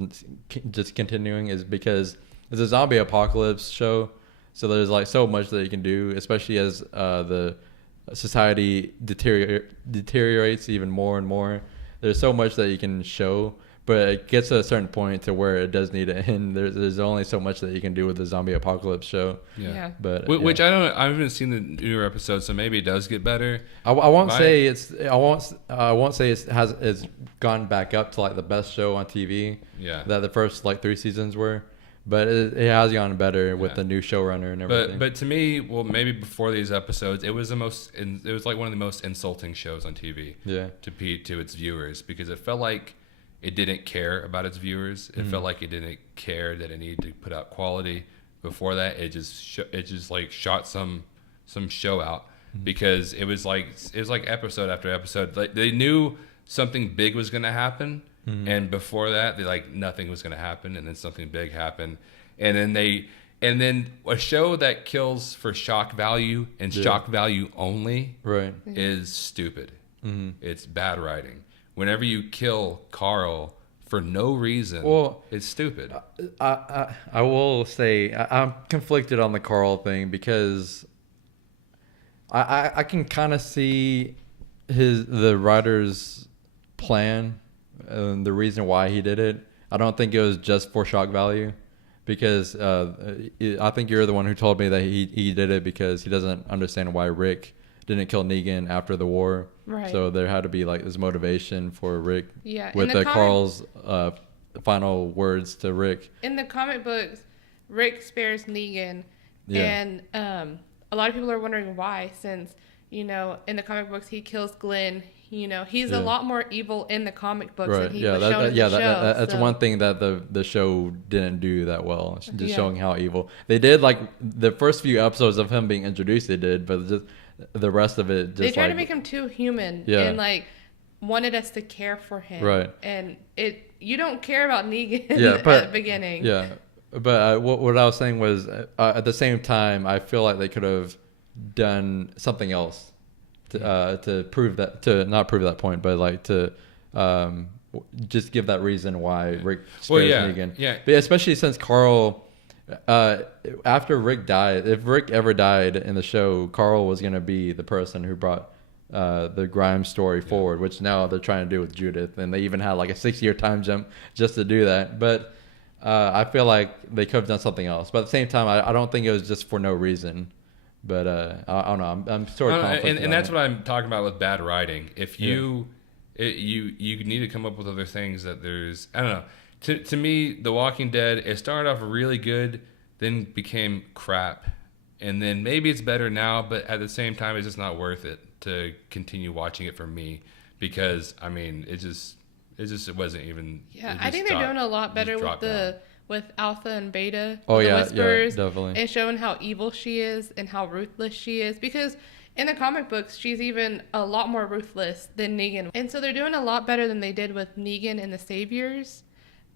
just continuing is because it's a zombie apocalypse show. So there's like so much that you can do, especially as the society deteriorates even more and more. There's so much that you can show, but it gets to a certain point to where it does need to end. There's only so much that you can do with the zombie apocalypse show. Yeah. But which I haven't seen the newer episodes, so maybe it does get better. I won't say it's gone back up to like the best show on TV. Yeah. That the first like 3 seasons were. But it has gone better with the new showrunner and everything. But to me, well, maybe before these episodes, it was like one of the most insulting shows on TV. Yeah. To its viewers, because it felt like it didn't care about its viewers. It felt like it didn't care that it needed to put out quality. Before that, it just like shot some show out because it was like episode after episode. Like they knew something big was going to happen, and before that, they like nothing was going to happen, and then something big happened, and then a show that kills for shock value and shock value only is stupid. It's bad writing. Whenever you kill Carl for no reason, it's stupid. I will say I'm conflicted on the Carl thing because I can kind of see the writer's plan and the reason why he did it. I don't think it was just for shock value because I think you're the one who told me that he did it because he doesn't understand why Rick didn't kill Negan after the war. Right. So there had to be like this motivation for Rick. Yeah. With Carl's final words to Rick. In the comic books, Rick spares Negan, and a lot of people are wondering why, since in the comic books he kills Glenn. He's a lot more evil in the comic books than he was shown in the show. That's one thing that the show didn't do that well, just showing how evil. They did like the first few episodes of him being introduced, they did, but just the rest of it, they tried to make him too human and like wanted us to care for him. Right. And you don't care about Negan at the beginning. Yeah. But what I was saying was at the same time, I feel like they could have done something else to prove that, to not prove that point, but like to just give that reason why Rick spares Negan. Yeah. But especially since Carl, after Rick died, if Rick ever died in the show, Carl was going to be the person who brought the Grimes story forward, which now they're trying to do with Judith, and they even had like a 6-year time jump just to do that. But I feel like they could have done something else. But at the same time, I don't think it was just for no reason. But I don't know. I'm sort of conflicted. And that's what I'm talking about with bad writing. If you need to come up with other things that there's, I don't know. To me, The Walking Dead, it started off really good, then became crap, and then maybe it's better now, but at the same time, it's just not worth it to continue watching it for me, because I mean, it wasn't even. Yeah, I think they're doing a lot better with Alpha and Beta. Oh the yeah, Whispers, definitely. and showing how evil she is and how ruthless she is, because in the comic books, she's even a lot more ruthless than Negan. And so they're doing a lot better than they did with Negan and the Saviors.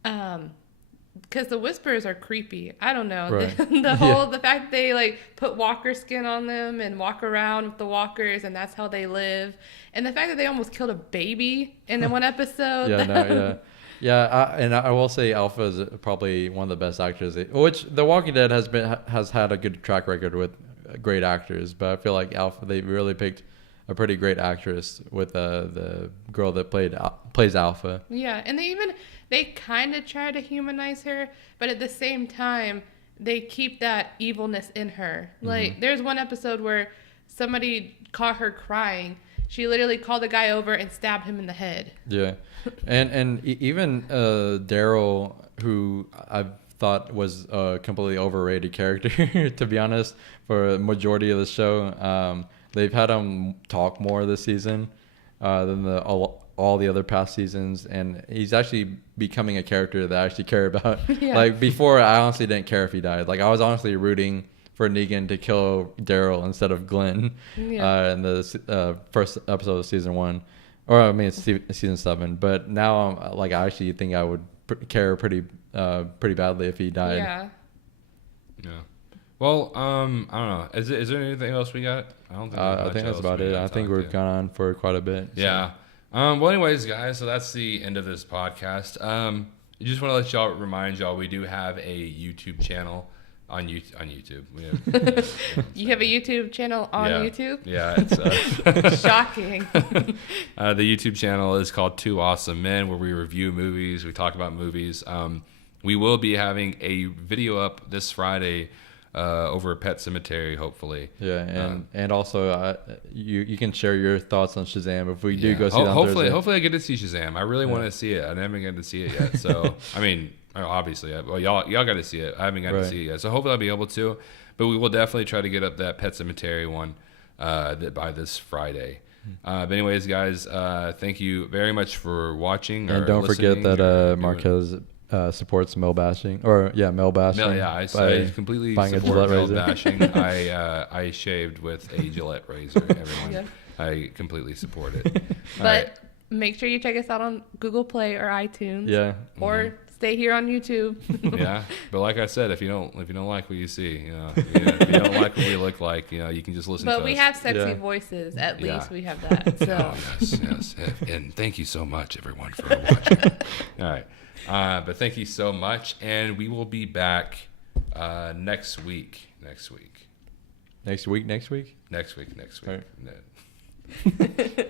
Because the Whispers are creepy. I don't know. Right. The fact that they like put walker skin on them and walk around with the walkers, and that's how they live. And the fact that they almost killed a baby in the one episode. And I will say Alpha is probably one of the best actors, which The Walking Dead has had a good track record with great actors, but I feel like Alpha, they really picked a pretty great actress with the girl that plays Alpha. Yeah, and they kind of try to humanize her, but at the same time, they keep that evilness in her. Like, there's one episode where somebody caught her crying. She literally called the guy over and stabbed him in the head. Yeah, and even Daryl, who I thought was a completely overrated character, to be honest, for the majority of the show. They've had him talk more this season than all the other past seasons, and he's actually becoming a character that I actually care about. Yeah. Like before, I honestly didn't care if he died. Like I was honestly rooting for Negan to kill Daryl instead of Glenn in the first episode of season 1, or I mean it's season 7. But now I'm like, I actually think I would care pretty badly if he died. Yeah. Yeah. Well, I don't know. Is there anything else we got? I think that's about it. I think we've gone on for quite a bit. So. Yeah. Well, anyways, guys, so that's the end of this podcast. I just want to remind y'all, we do have a YouTube channel on YouTube. You have a YouTube channel on YouTube? Yeah, it's shocking. The YouTube channel is called Two Awesome Men, where we review movies. We talk about movies. We will be having a video up this Friday over at Pet Cemetery, hopefully. Yeah, and also you can share your thoughts on Shazam if we do go see it on hopefully, Thursday. Hopefully I get to see Shazam. I really want to see it. I haven't gotten to see it yet. So, I mean, obviously, y'all got to see it. I haven't gotten to see it yet. So hopefully I'll be able to. But we will definitely try to get up that Pet Cemetery one by this Friday. But anyways, guys, thank you very much for watching. And don't forget that Marquez supports male bashing, male bashing. I completely support male bashing. I shaved with a Gillette razor, everyone. Yeah. I completely support it. But make sure you check us out on Google Play or iTunes. Yeah. Or stay here on YouTube. Yeah. But like I said, if you don't like what you see, if you don't like what we look like, you can just listen to us. But we have sexy voices. At least we have that. So. Yes. And thank you so much, everyone, for watching. All right. But thank you so much, and we will be back next week. Next week. All right.